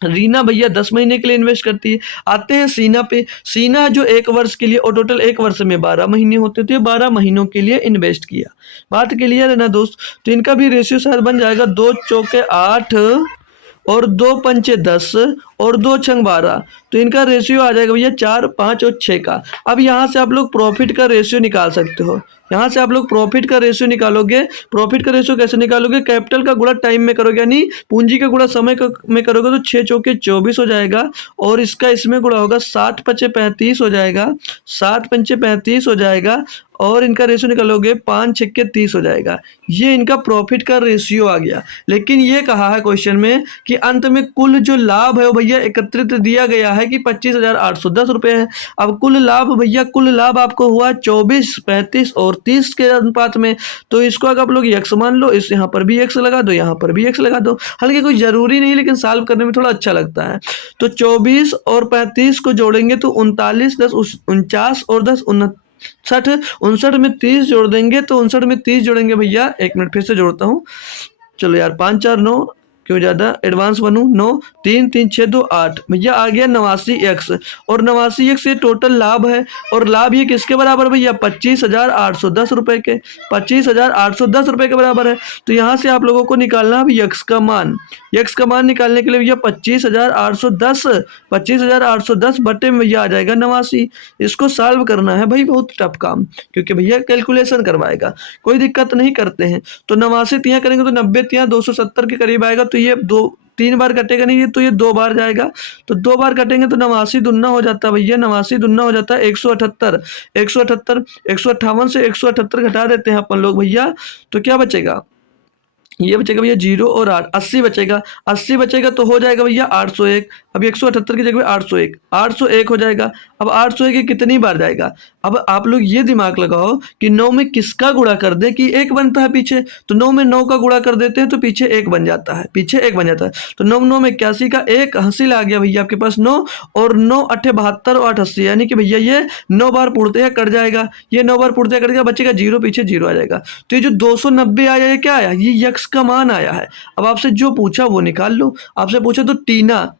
रीना भैया 10 महीने के लिए इन्वेस्ट करती है। आते हैं सीना पे, सीना जो 1 वर्ष के लिए, और टोटल 1 वर्ष में 12 महीने होते थे, 12 महीनों के लिए इन्वेस्ट किया। बात क्लियर है ना दोस्त। तो इनका भी रेशियो शायद बन जाएगा 2 चौके 8 और 2 पंचे 10 और 2 छंग 12, तो इनका रेशियो आ जाएगा भैया 4 5 और 6 का। अब यहाँ से आप लोग प्रॉफिट का रेशियो निकाल सकते हो, यहाँ से आप लोग प्रॉफिट का रेशियो निकालोगे। प्रॉफिट का रेशियो कैसे निकालोगे, कैपिटल का गुणा टाइम में करोगे, यानी पूंजी का गुणा समय में करोगे, तो 6 चौके 24 हो जाएगा, और इसका इसमें गुणा होगा 7 पचे 35 हो जाएगा, 7 पंचे 35 हो जाएगा, और इनका रेशियो निकालोगे 5 छक्के 30 हो जाएगा। ये इनका प्रॉफिट का रेशियो आ गया। लेकिन ये कहा है क्वेश्चन में कि अंत में कुल जो लाभ है वो भैया एकत्रित दिया गया है कि 25,810 रुपये है। अब कुल लाभ भैया, कुल लाभ आपको हुआ 24, 35 और 30 के अनुपात में। तो इसको अगर आप लोग x मान लो, इस यहाँ पर भी x लगा दो, यहाँ पर भी x लगा दो, हालांकि कोई ज़रूरी नहीं, लेकिन सॉल्व करने में थोड़ा अच्छा लगता है। तो 24 और 35 को जोड़ेंगे तो 39, 10 49 और 10 59, 59 में 30 जोड़ देंगे, तो 59 में 30 जोड़ेंगे भैया, 1 मिनट फिर से जोड़ता हूँ, चलो यार, 5 4 9 क्यों ज़्यादा एडवांस बनूँ, 9 3 3 6 2 8 भैया आ गया 89x। और 89x ये टोटल लाभ है, और लाभ ये किसके बराबर भैया 25,810 रुपये के, 25,810 रुपये के बराबर है। तो यहाँ से आप लोगों को निकालना है अब यक्स का मान। यक्स का मान निकालने के लिए भैया 25,810 बटे में भैया आ जाएगा 89। इसको सॉल्व करना है भाई, बहुत टफ काम, क्योंकि भैया कैलकुलेशन करवाएगा, कोई दिक्कत नहीं करते हैं। तो 89 तियाँ करेंगे तो 90 तियाँ 270 के करीब आएगा। तो ये 3 बार कटेगा नहीं, ये तो ये 2 बार जाएगा। तो 2 बार कटेंगे तो 89 दुना हो जाता है भैया, 89 दुना हो जाता है 178। 178 158 से 178 घटा देते हैं अपन लोग भैया, तो क्या बचेगा, ये बचेगा भैया 0 और 8, 80 बचेगा। 80 बचेगा तो हो जाएगा भैया 801। अब 178 की जगह 801, 801 हो जाएगा। अब 801 ये कितनी बार जाएगा। अब आप लोग ये दिमाग लगाओ कि 9 में किसका गुणा कर दे कि 1 बनता है पीछे, तो 9 में 9 का गुणा कर देते हैं तो पीछे 1 बन जाता है, पीछे 1 बन जाता है। तो 9 9 में 81 का 1 हासिल आ गया भैया आपके पास 9, और 9 8 72 और 8 80, यानी कि भैया ये 9 बार पूर्णतः कट जाएगा, ये 9 बार पूर्णतः कट गया, बचेगा 0, पीछे 0 आ जाएगा। तो ये जो 290 आया ये क्या आया, ये यक्स का मान आया है। अब आपसे जो पूछा वो निकाल लो। आपसे पूछा तो टीना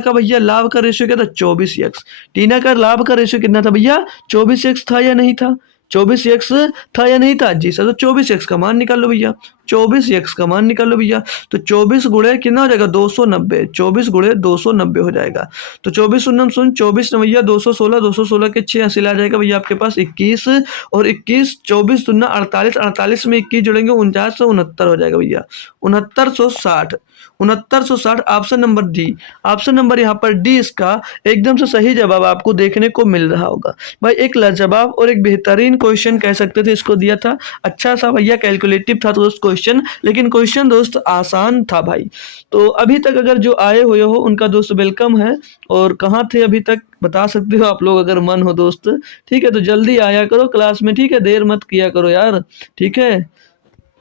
का भैया लाभ का रेशियो क्या था 24x। टीना का लाभ का रेशियो कितना था भैया 24x था या नहीं था, 24x था या नहीं था जी सर। तो 24x का मान निकाल लो भैया, 24x का मान निकाल लो भैया। तो 24 गुणे कितना हो जाएगा 290, 24 गुणे 290 हो जाएगा। तो 24 शून्य 24 भैया 216, 216 के 6 हासिल आ जाएगा भैया आपके पास 21, और 21 24 शून्य 48, 48 में 21 जोड़ेंगे 4969 हो जाएगा भैया, 6960, 6960 option number D. Option number यहाँ पर डी इसका एकदम से सही जवाब आपको देखने को मिल रहा होगा भाई। एक लाजवाब और एक बेहतरीन क्वेश्चन कह सकते थे इसको दिया था, अच्छा सा भैया कैलकुलेटिव था दोस्त क्वेश्चन, लेकिन क्वेश्चन दोस्त आसान था भाई। तो अभी तक अगर जो आए हुए हो उनका दोस्त वेलकम है, और कहाँ थे अभी तक बता सकते हो आप लोग अगर मन हो दोस्त, ठीक है। तो जल्दी आया करो क्लास में, ठीक है, देर मत किया करो यार, ठीक है,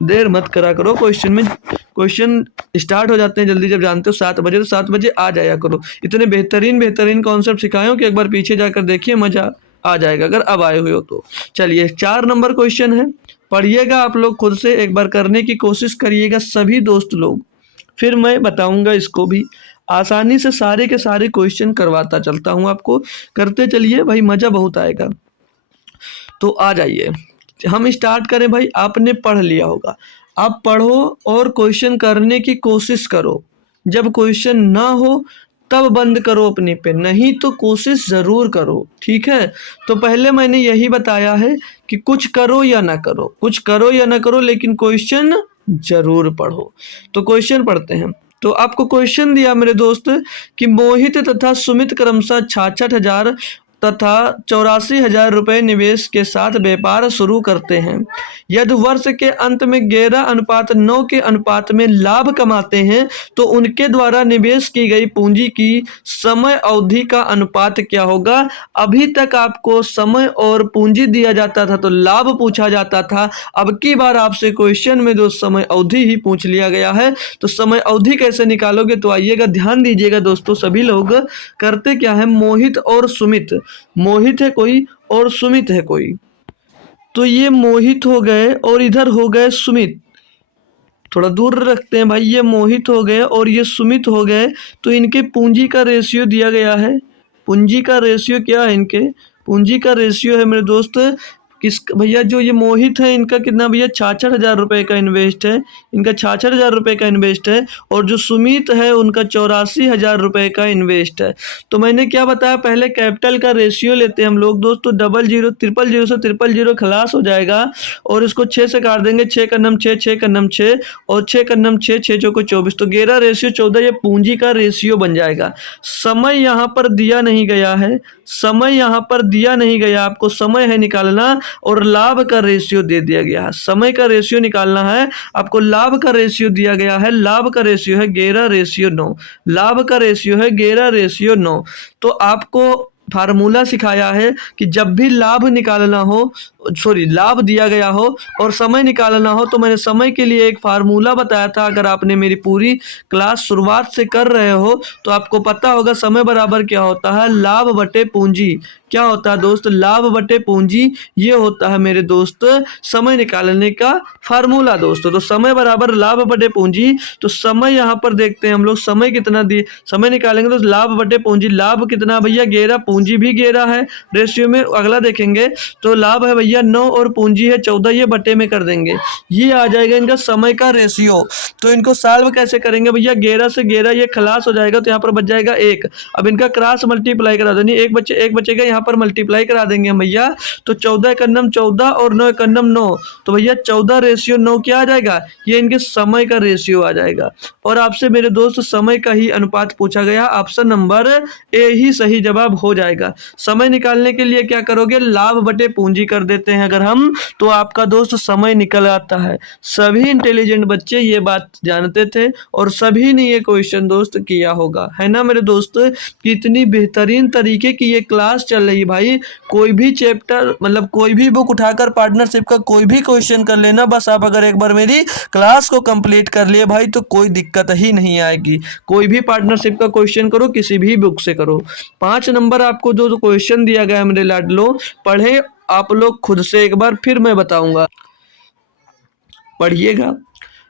देर मत करा करो। क्वेश्चन स्टार्ट हो जाते हैं जल्दी, जब जानते हो 7 बजे, तो 7 बजे आ जाया करो। इतने बेहतरीन कॉन्सेप्ट सिखाए हो कि एक बार पीछे जाकर देखिए, मजा आ जाएगा अगर अब आए हुए हो तो। चलिए 4 नंबर क्वेश्चन है, पढ़िएगा आप लोग खुद से, एक बार करने की कोशिश करिएगा सभी दोस्त लोग, फिर मैं बताऊंगा इसको भी। आसानी से सारे के सारे क्वेश्चन करवाता चलता हूँ आपको, करते चलिए भाई, मज़ा बहुत आएगा। तो आ जाइए हम स्टार्ट करें भाई। आपने पढ़ लिया होगा, आप पढ़ो और क्वेश्चन करने की कोशिश करो। जब क्वेश्चन ना हो तब बंद करो अपनी पेन, नहीं तो कोशिश ज़रूर करो, ठीक है। तो पहले मैंने यही बताया है कि कुछ करो या ना करो, कुछ करो या ना करो, लेकिन क्वेश्चन ज़रूर पढ़ो। तो क्वेश्चन पढ़ते हैं। तो आपको क्वेश्चन दिया मेरे दोस्त कि मोहित तथा सुमित क्रमशः 66,000 तथा 84,000 रुपये निवेश के साथ व्यापार शुरू करते हैं। यदि वर्ष के अंत में 11:9 के अनुपात में लाभ कमाते हैं तो उनके द्वारा निवेश की गई पूंजी की समय अवधि का अनुपात क्या होगा। अभी तक आपको समय और पूंजी दिया जाता था तो लाभ पूछा जाता था, अब की बार आपसे क्वेश्चन में जो समय अवधि ही पूछ लिया गया है, तो समय अवधि कैसे निकालोगे। तो आइएगा ध्यान दीजिएगा दोस्तों, सभी लोग करते क्या है, मोहित और सुमित, मोहित है कोई और सुमित है कोई, तो ये मोहित हो गए और इधर हो गए सुमित, थोड़ा दूर रखते हैं भाई, ये मोहित हो गए और ये सुमित हो गए। तो इनके पूंजी का रेशियो दिया गया है, पूंजी का रेशियो क्या है, इनके पूंजी का रेशियो है मेरे दोस्त किस भैया, जो ये मोहित है इनका कितना भैया 66,000 रुपये का इन्वेस्ट है, इनका 66,000 रुपये का इन्वेस्ट है, और जो सुमित है उनका 84,000 रुपये का इन्वेस्ट है। तो मैंने क्या बताया, पहले कैपिटल का रेशियो लेते हैं हम लोग दोस्त, तो 00 000 से 000 खलास हो जाएगा, और इसको 6 से काट देंगे, 6 का नम 6, 6 का नम 6, और 6 का नम 6, 6 चौको 24, तो 11 रेशियो 14 ये पूंजी का रेशियो बन जाएगा। समय यहाँ पर दिया नहीं गया है, समय यहाँ पर दिया नहीं गया, आपको समय है निकालना, और लाभ का रेशियो दे दिया गया है। समय का रेशियो निकालना है आपको, लाभ का रेशियो दिया गया है, लाभ का रेशियो है 11:9, लाभ का रेशियो है 11:9। तो आपको फार्मूला सिखाया है कि जब भी लाभ निकालना हो, सॉरी लाभ दिया गया हो और समय निकालना हो, तो मैंने समय के लिए एक फार्मूला बताया था। अगर आपने मेरी पूरी क्लास शुरुआत से कर रहे हो तो आपको पता होगा समय बराबर क्या होता है, लाभ बटे पूंजी, क्या होता है दोस्त, लाभ बटे पूंजी। ये होता है मेरे दोस्त समय निकालने का फार्मूला दोस्तों। तो समय बराबर लाभ बटे पूंजी। तो समय यहाँ पर देखते हैं हम लोग, समय कितना दिए, समय निकालेंगे तो लाभ बटे पूंजी। लाभ कितना भैया 11, पूंजी भी 11 है। रेशियो में अगला देखेंगे तो लाभ है भैया 9 और पूंजी है 14, ये बटे में कर देंगे। ये आ जाएगा इनका समय का रेशियो। तो इनको सॉल्व कैसे करेंगे भैया, 11 से 11 ये खलास हो जाएगा तो यहाँ पर बच जाएगा 1। अब इनका क्रॉस मल्टीप्लाई करा देनी, एक बचेगा यहाँ पर मल्टीप्लाई करा देंगे हम भैया। तो 14 एकन्नम 14 और 9 एकन्नम 9, तो भैया 14:9 क्या आ जाएगा, ये इनके समय का रेशियो आ जाएगा। और आपसे मेरे दोस्त समय का ही अनुपात पूछा गया, ऑप्शन नंबर ए ही सही जवाब हो जाएगा। समय निकालने के लिए क्या करोगे, लाभ बटे पूंजी कर देते हैं अगर हम, तो आपका दोस्त समय निकल आता है। सभी इंटेलिजेंट बच्चे ये बात जानते थे और सभी ने ये क्वेश्चन दोस्त किया होगा, है ना मेरे दोस्त। कितनी बेहतरीन तरीके की ये क्लास चल रही भाई। कोई भी चैप्टर मतलब कोई भी बुक उठाकर पार्टनरशिप का कोई भी क्वेश्चन कर लेना, बस आप अगर एक बार मेरी क्लास को कंप्लीट कर लिए भाई तो कोई दिक्कत ही नहीं आएगी। कोई भी पार्टनरशिप का क्वेश्चन करो, किसी भी बुक से करो। 5 नंबर आपको जो क्वेश्चन दिया गया है मेरे लाडलो, पढ़े आप लोग खुद से एक बार, फिर मैं बताऊंगा। पढ़िएगा,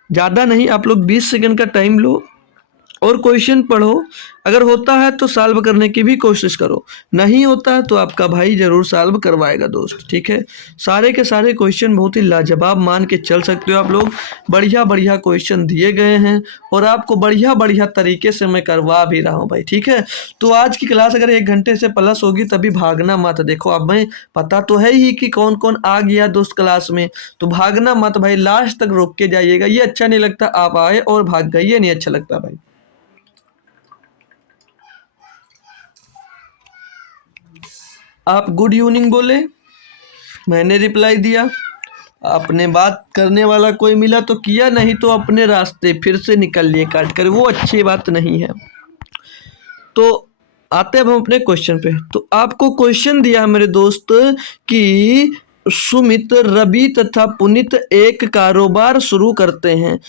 ज़्यादा नहीं, आप लोग 20 सेकंड का टाइम लो और क्वेश्चन पढ़ो। अगर होता है तो सॉल्व करने की भी कोशिश करो, नहीं होता है तो आपका भाई जरूर सॉल्व करवाएगा दोस्त, ठीक है। सारे के सारे क्वेश्चन बहुत ही लाजवाब मान के चल सकते हो आप लोग। बढ़िया बढ़िया क्वेश्चन दिए गए हैं और आपको बढ़िया बढ़िया तरीके से मैं करवा भी रहा हूँ भाई, ठीक है। तो आज की क्लास अगर 1 घंटे से प्लस होगी तभी भागना मत। देखो अब मैं पता तो है ही कि कौन कौन आ गया दोस्त क्लास में, तो भागना मत भाई, लास्ट तक रोक के जाइएगा। ये अच्छा नहीं लगता आप आए और भाग गए, ये नहीं अच्छा लगता भाई। आप गुड इवनिंग बोले, मैंने रिप्लाई दिया। आपने बात करने वाला कोई मिला तो किया, नहीं तो अपने रास्ते फिर से निकल लिए काट कर, वो अच्छी बात नहीं है। तो आते हैं हम अपने क्वेश्चन पे। तो आपको क्वेश्चन दिया है मेरे दोस्त कि सुमित, रवि तथा पुनित एक कारोबार शुरू करते हैं।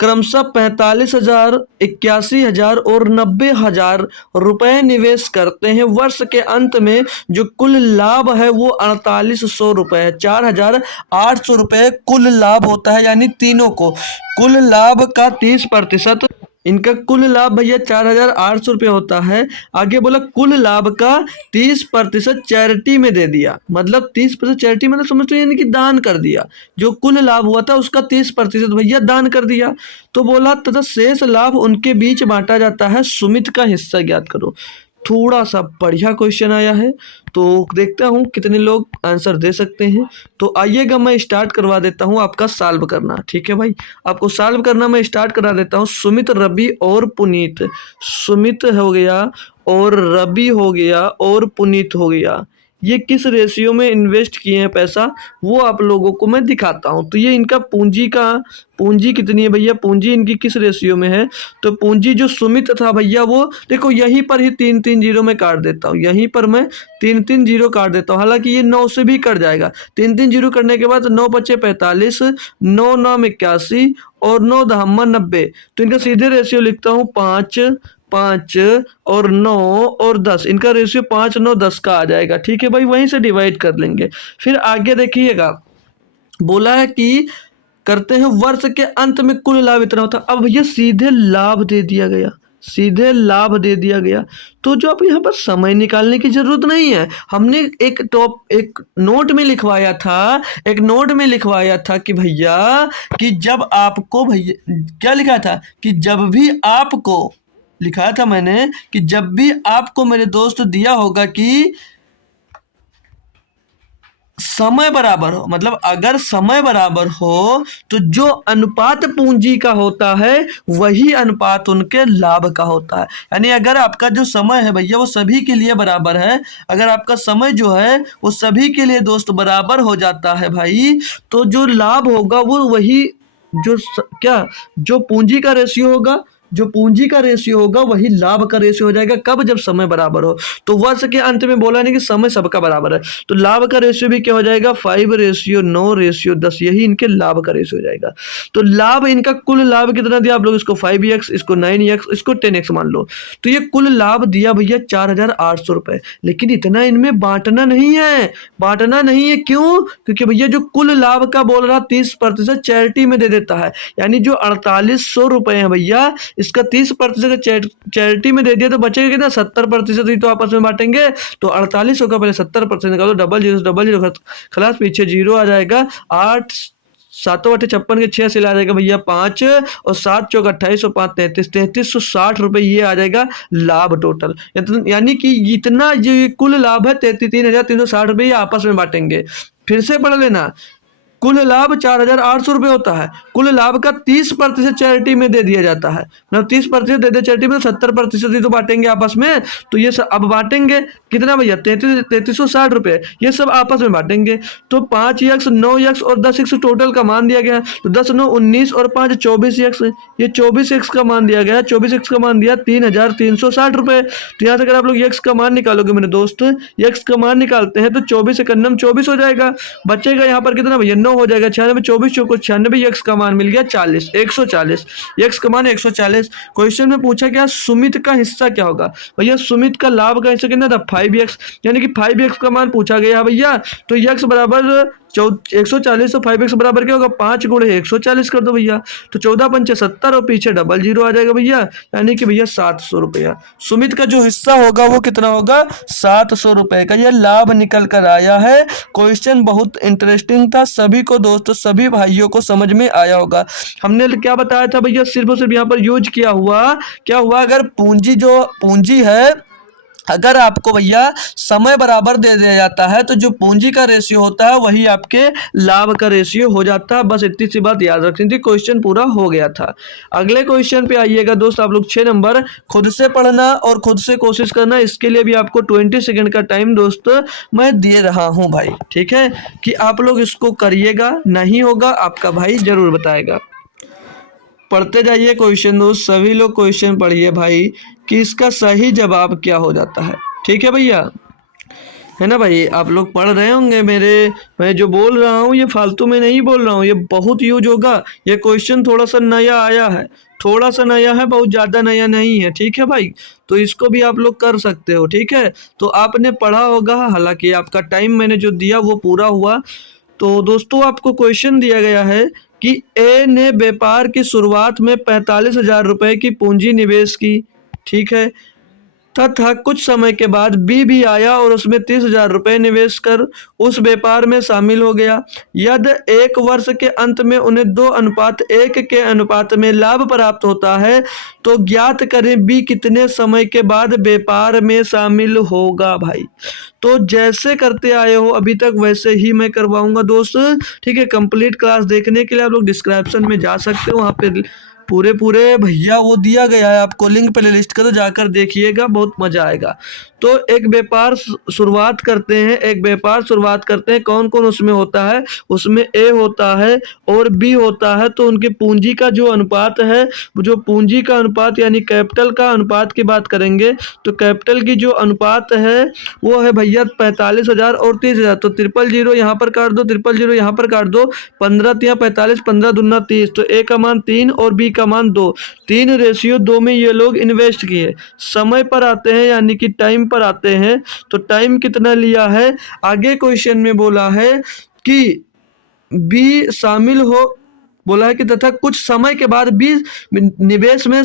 क्रमशः 45,000, 81,000 और 90,000 रुपए निवेश करते हैं। वर्ष के अंत में जो कुल लाभ है वो 4800 रुपए है। 4,800 रुपए कुल लाभ होता है, यानी तीनों को कुल लाभ का 30%। इनका कुल लाभ भैया 4,800 रुपये होता है। आगे बोला कुल लाभ का 30% चैरिटी में दे दिया, मतलब 30% चैरिटी मतलब समझते हो, यानी कि दान कर दिया। जो कुल लाभ हुआ था उसका 30% भैया दान कर दिया। तो बोला तथा शेष लाभ उनके बीच बांटा जाता है, सुमित का हिस्सा ज्ञात करो। थोड़ा सा बढ़िया क्वेश्चन आया है, तो देखता हूँ कितने लोग आंसर दे सकते हैं। तो आइएगा मैं स्टार्ट करवा देता हूँ आपका सॉल्व करना, ठीक है भाई। आपको सॉल्व करना मैं स्टार्ट करा देता हूँ। सुमित, रवि और पुनीत, सुमित हो गया और रवि हो गया और पुनीत हो गया, ये किस रेशियो में इन्वेस्ट किए हैं पैसा, वो आप लोगों को मैं दिखाता हूँ। तो ये इनका पूंजी कितनी है भैया, पूंजी इनकी किस रेशियो में है। तो पूंजी जो सुमित था भैया वो देखो यहीं पर ही 3-3 जीरो में काट देता हूँ, यहीं पर मैं 3-3 जीरो काट देता हूँ। हालांकि ये 9 से भी कट जाएगा, 3-3 जीरो करने के बाद 9 बचे 45, 9 9 81 और 9 दहम्मा 90। तो इनका सीधे रेशियो लिखता हूँ 5 5 और 9 और 10, इनका रेशियो 5 9 10 का आ जाएगा, ठीक है भाई। वहीं से डिवाइड कर लेंगे। फिर आगे देखिएगा, बोला है कि करते हैं वर्ष के अंत में कुल लाभ इतना होता है। अब भैया सीधे लाभ दे दिया गया, सीधे लाभ दे दिया गया, तो जो आप यहाँ पर समय निकालने की जरूरत नहीं है। हमने एक नोट में लिखवाया था, एक नोट में लिखवाया था कि भैया कि जब आपको, भैया क्या लिखा था कि जब भी आपको, लिखा था मैंने कि जब भी आपको मेरे दोस्त दिया होगा कि समय बराबर हो, मतलब अगर समय बराबर हो तो जो अनुपात पूंजी का होता है वही अनुपात उनके लाभ का होता है। यानी अगर आपका जो समय है भैया वो सभी के लिए बराबर है, अगर आपका समय जो है वो सभी के लिए दोस्त बराबर हो जाता है भाई, तो जो लाभ होगा वो वही जो पूंजी का रेशियो होगा जो पूंजी का रेशियो होगा वही लाभ का रेशियो हो जाएगा। कब? जब समय बराबर हो। तो वर्ष के अंत में बोला नहीं कि समय सबका बराबर है, तो लाभ का रेशियो भी क्या हो जाएगा? 5:9:10, यही इनके लाभ का रेशियो हो जाएगा। तो लाभ इनका कुल लाभ कितना दिया आप लोग? इसको 5x, इसको 9x, इसको 10x मान लो। तो ये कुल लाभ दिया भैया 4,800 रुपए। लेकिन इतना इनमें बांटना नहीं है, बांटना नहीं है। क्यों? क्योंकि भैया जो कुल लाभ का बोल रहा 30% चैरिटी में दे देता है। यानी जो 4800 रुपए है भैया, इसका 30% चैरिटी में दे दिया तो बचेगा कितना? 70% ही तो आपस में बांटेंगे। तो 4800 का पहले 70% निकालो, डबल जीरो डबल जीरो खलास, पीछे जीरो आ जाएगा। 8 सातों अठे 56 के 6 से ला जाएगा भैया 5, और 7 चौक 28 और 5 33, 3360 रुपए ये आ जाएगा लाभ टोटल। यानी कि इतना जो ये कुल लाभ है 33,360 रुपए ये आपस में बांटेंगे। फिर से पढ़ लेना, कुल लाभ 4,800 रुपये होता है। कुल लाभ का 30% चैरिटी में दे दिया जाता है, मतलब 30% दे दे चैरिटी में, 70% ही तो बांटेंगे आपस में। तो ये सब अब बांटेंगे कितना भैया? 3360 रुपये, ये सब आपस में बांटेंगे। तो 5x 9x और 10x टोटल का मान दिया गया। तो 10 9 19 और 5 24x, ये 24x का मान दिया गया। 24x का मान दिया 3,360 रुपये। तो यहाँ से अगर आप लोग x का मान निकालोगे मेरे दोस्त, x का मान निकालते हैं तो 24 एकन्नम 24 हो जाएगा। बचेगा यहाँ पर कितना भैया? 9 हो जाएगा। 96 24 चौको 96, x का मान मिल गया 40, 140, x का मान 140। क्वेश्चन में पूछा गया सुमित का हिस्सा क्या होगा? भैया सुमित का लाभ का हिस्सा कितना था? 5x, यानी कि 5x का मान पूछा गया भैया। तो x बराबर 140, तो 5x बराबर क्या होगा? 5 गुणे 140 कर दो भैया। तो 14 पंचे 70 और पीछे डबल जीरो आ जाएगा भैया, यानी कि भैया 700 रुपया सुमित का जो हिस्सा होगा वो कितना होगा? 700 रुपए का ये लाभ निकल कर आया है। क्वेश्चन बहुत इंटरेस्टिंग था, सभी को दोस्तों, सभी भाइयों को समझ में आया होगा। हमने क्या बताया था भैया? सिर्फ और सिर्फ यहाँ पर यूज किया हुआ क्या हुआ? अगर पूंजी जो पूंजी है, अगर आपको भैया समय बराबर दे दिया जाता है तो जो पूंजी का रेशियो होता है वही आपके लाभ का रेशियो हो जाता है। बस इतनी सी बात याद रखनी थी, क्वेश्चन पूरा हो गया था। अगले क्वेश्चन पे आइएगा दोस्त, आप लोग 6 नंबर, खुद से पढ़ना और खुद से कोशिश करना। इसके लिए भी आपको 20 सेकंड का टाइम दोस्त मैं दे रहा हूं भाई, ठीक है? कि आप लोग इसको करिएगा, नहीं होगा आपका भाई जरूर बताएगा। पढ़ते जाइए क्वेश्चन दोस्त, सभी लोग क्वेश्चन पढ़िए भाई कि इसका सही जवाब क्या हो जाता है, ठीक है भैया? है ना भाई? आप लोग पढ़ रहे होंगे मेरे, मैं जो बोल रहा हूँ ये फालतू में नहीं बोल रहा हूँ, ये बहुत यूज होगा। ये क्वेश्चन थोड़ा सा नया आया है, थोड़ा सा नया है, बहुत ज़्यादा नया नहीं है, ठीक है भाई? तो इसको भी आप लोग कर सकते हो, ठीक है? तो आपने पढ़ा होगा, हालांकि आपका टाइम मैंने जो दिया वो पूरा हुआ। तो दोस्तों आपको क्वेश्चन दिया गया है कि ए ने व्यापार की शुरुआत में 45,000 रुपए की पूंजी निवेश की, ठीक है? तथा कुछ समय के बाद बी भी आया और उसमें 30,000 रुपए निवेश कर उस व्यापार में शामिल हो गया। यदि 1 वर्ष के अंत में उन्हें 2:1 के अनुपात में लाभ प्राप्त होता है तो ज्ञात करें बी कितने समय के बाद व्यापार में शामिल होगा भाई। तो जैसे करते आए हो अभी तक वैसे ही मैं करवाऊंगा दोस्त, ठीक है? कंप्लीट क्लास देखने के लिए आप लोग डिस्क्रिप्शन में जा सकते हो, वहाँ पे पूरे भैया वो दिया गया है आपको लिंक, प्ले लिस्ट का, तो जाकर देखिएगा, बहुत मजा आएगा। तो एक व्यापार शुरुआत करते हैं, एक व्यापार शुरुआत करते हैं, कौन कौन उसमें होता है? उसमें ए होता है और बी होता है। तो उनकी पूंजी का जो अनुपात है, जो पूंजी का अनुपात यानी कैपिटल का अनुपात की बात करेंगे तो कैपिटल की जो अनुपात है वो है भैया 45,000 और 30,000। तो 000 यहाँ पर काट दो, 000 यहाँ पर काट दो, 15 तिया 45, 15 दूना 30, तो ए का मान 3 और बी का मान 2, 3:2 में ये लोग इन्वेस्ट किए। समय पर आते हैं यानी कि टाइम पर आते हैं, तो टाइम कितना लिया है? आगे क्वेश्चन में बोला है कि बी शामिल हो, बोला है कि तथा कुछ समय के बाद बी निवेश में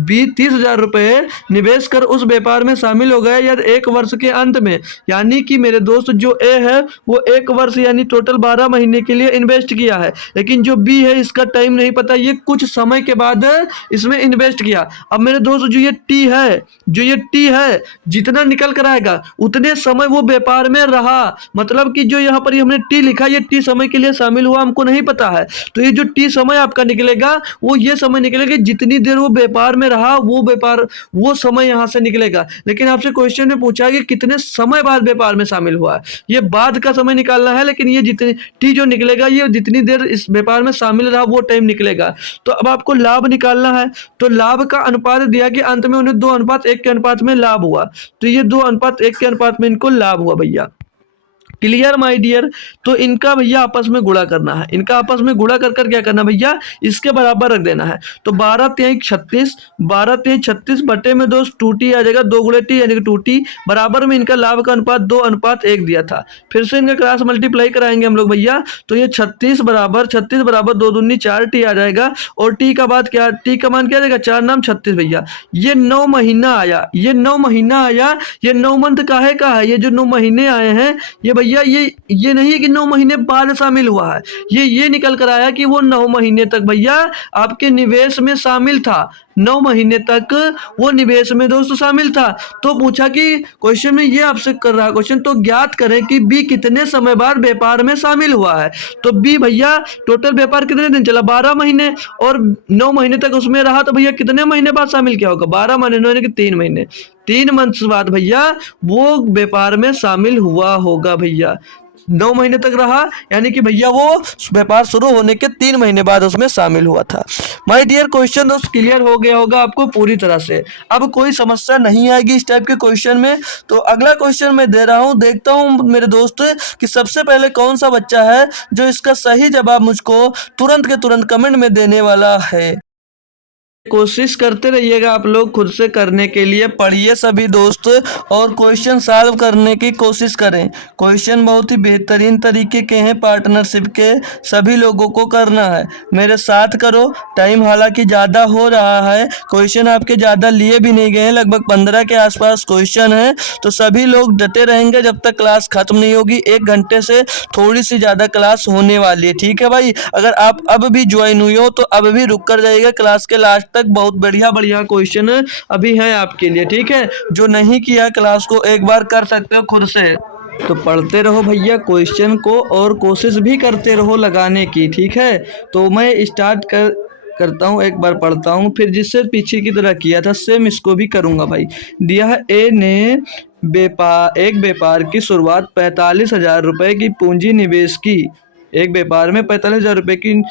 30,000 रुपए निवेश कर उस व्यापार में शामिल हो गए या 1 वर्ष के अंत में। यानी कि मेरे दोस्त जो ए है वो 1 वर्ष यानी टोटल 12 महीने के लिए इन्वेस्ट किया है, लेकिन जो बी है इसका टाइम नहीं पता, ये कुछ समय के बाद इसमें इन्वेस्ट किया। अब मेरे दोस्त जो ये टी है, जो ये टी है, जितना निकल कर आएगा उतने समय वो व्यापार में रहा। मतलब कि जो यहाँ पर हमने टी लिखा, ये टी समय के लिए शामिल हुआ, हमको नहीं पता है। तो ये जो टी समय आपका निकलेगा वो ये समय निकलेगा जितनी देर वो व्यापार व्यापार में रहा वो व्यापार वो समय यहाँ से निकलेगा। लेकिन आपसे क्वेश्चन में पूछा कि कितने समय बाद व्यापार में शामिल हुआ है, ये बाद का समय निकालना है, लेकिन ये जितनी टी जो निकलेगा ये जितनी देर इस व्यापार में शामिल रहा वो टाइम निकलेगा। तो अब आपको लाभ निकालना है, तो लाभ का अनुपात दिया कि अंत में उन्हें 2:1 के अनुपात में लाभ हुआ, तो ये 2:1 के अनुपात में इनको लाभ हुआ भैया। Clear my dear. तो इनका भैया आपस में गुणा करना है, इनका आपस में गुणा कर कर क्या करना भैया, इसके बराबर रख देना है। तो 12×3 = 36, 12×3 = 36 बटे में 2 2t आ जाएगा, 2 × t यानी कि 2t बराबर में इनका लाभ का अनुपात 2:1 दिया था। फिर से इनका क्रॉस मल्टीप्लाई कराएंगे हम लोग भैया, तो ये 36 बराबर 2 दूनी 4t आ जाएगा, और t का बाद क्या, t का मान क्या आ जाएगा, 4 नाम 36 भैया। ये 9 महीना आया, ये 9 महीना आया, ये 9 मंथ काहे का है, ये जो 9 महीने आए हैं ये भैया ये नहीं है कि 9 महीने बाद शामिल हुआ है, ये निकल कर आया कि वो 9 महीने तक भैया आपके निवेश में शामिल था, 9 महीने तक वो निवेश में दोस्तों शामिल था। तो पूछा कि क्वेश्चन में ये आपसे कर रहा है क्वेश्चन, तो ज्ञात करें कि बी कितने समय बाद व्यापार में शामिल हुआ है। तो बी भैया टोटल व्यापार कितने दिन चला, 12 महीने, और 9 महीने तक उसमें रहा, तो भैया कितने महीने बाद शामिल क्या होगा, 12 महीने यानी कि 3 महीने, 3 मंथ्स बाद भैया वो व्यापार में शामिल हुआ होगा भैया। 9 महीने तक रहा यानी कि भैया वो व्यापार शुरू होने के 3 महीने बाद उसमें शामिल हुआ था। माय डियर क्वेश्चन दोस्त क्लियर हो गया होगा आपको पूरी तरह से, अब कोई समस्या नहीं आएगी इस टाइप के क्वेश्चन में। तो अगला क्वेश्चन मैं दे रहा हूँ, देखता हूँ मेरे दोस्त कि सबसे पहले कौन सा बच्चा है जो इसका सही जवाब मुझको तुरंत के तुरंत कमेंट में देने वाला है। कोशिश करते रहिएगा आप लोग खुद से करने के लिए, पढ़िए सभी दोस्त और क्वेश्चन सॉल्व करने की कोशिश करें। क्वेश्चन बहुत ही बेहतरीन तरीके के हैं, पार्टनरशिप के, सभी लोगों को करना है, मेरे साथ करो। टाइम हालांकि ज़्यादा हो रहा है, क्वेश्चन आपके ज़्यादा लिए भी नहीं गए हैं, लगभग 15 के आसपास क्वेश्चन है, तो सभी लोग डटे रहेंगे जब तक क्लास ख़त्म नहीं होगी। 1 घंटे से थोड़ी सी ज़्यादा क्लास होने वाली है, ठीक है भाई। अगर आप अब भी ज्वाइन हुई हो तो अब भी रुक कर जाइएगा क्लास के लास्ट तक, बहुत बढ़िया बढ़िया क्वेश्चन अभी है आपके लिए, ठीक है। जो नहीं किया क्लास को एक बार कर सकते हो खुद से। तो पढ़ते रहो भैया क्वेश्चन को और कोशिश भी करते रहो लगाने की, ठीक है। तो मैं स्टार्ट करता हूँ, एक बार पढ़ता हूँ, फिर जिससे पीछे की तरह किया था सेम इसको भी करूँगा भाई। दिया है ए ने एक व्यापार की शुरुआत 45,000 रुपये की पूंजी निवेश की, एक व्यापार में 45,000 रुपये की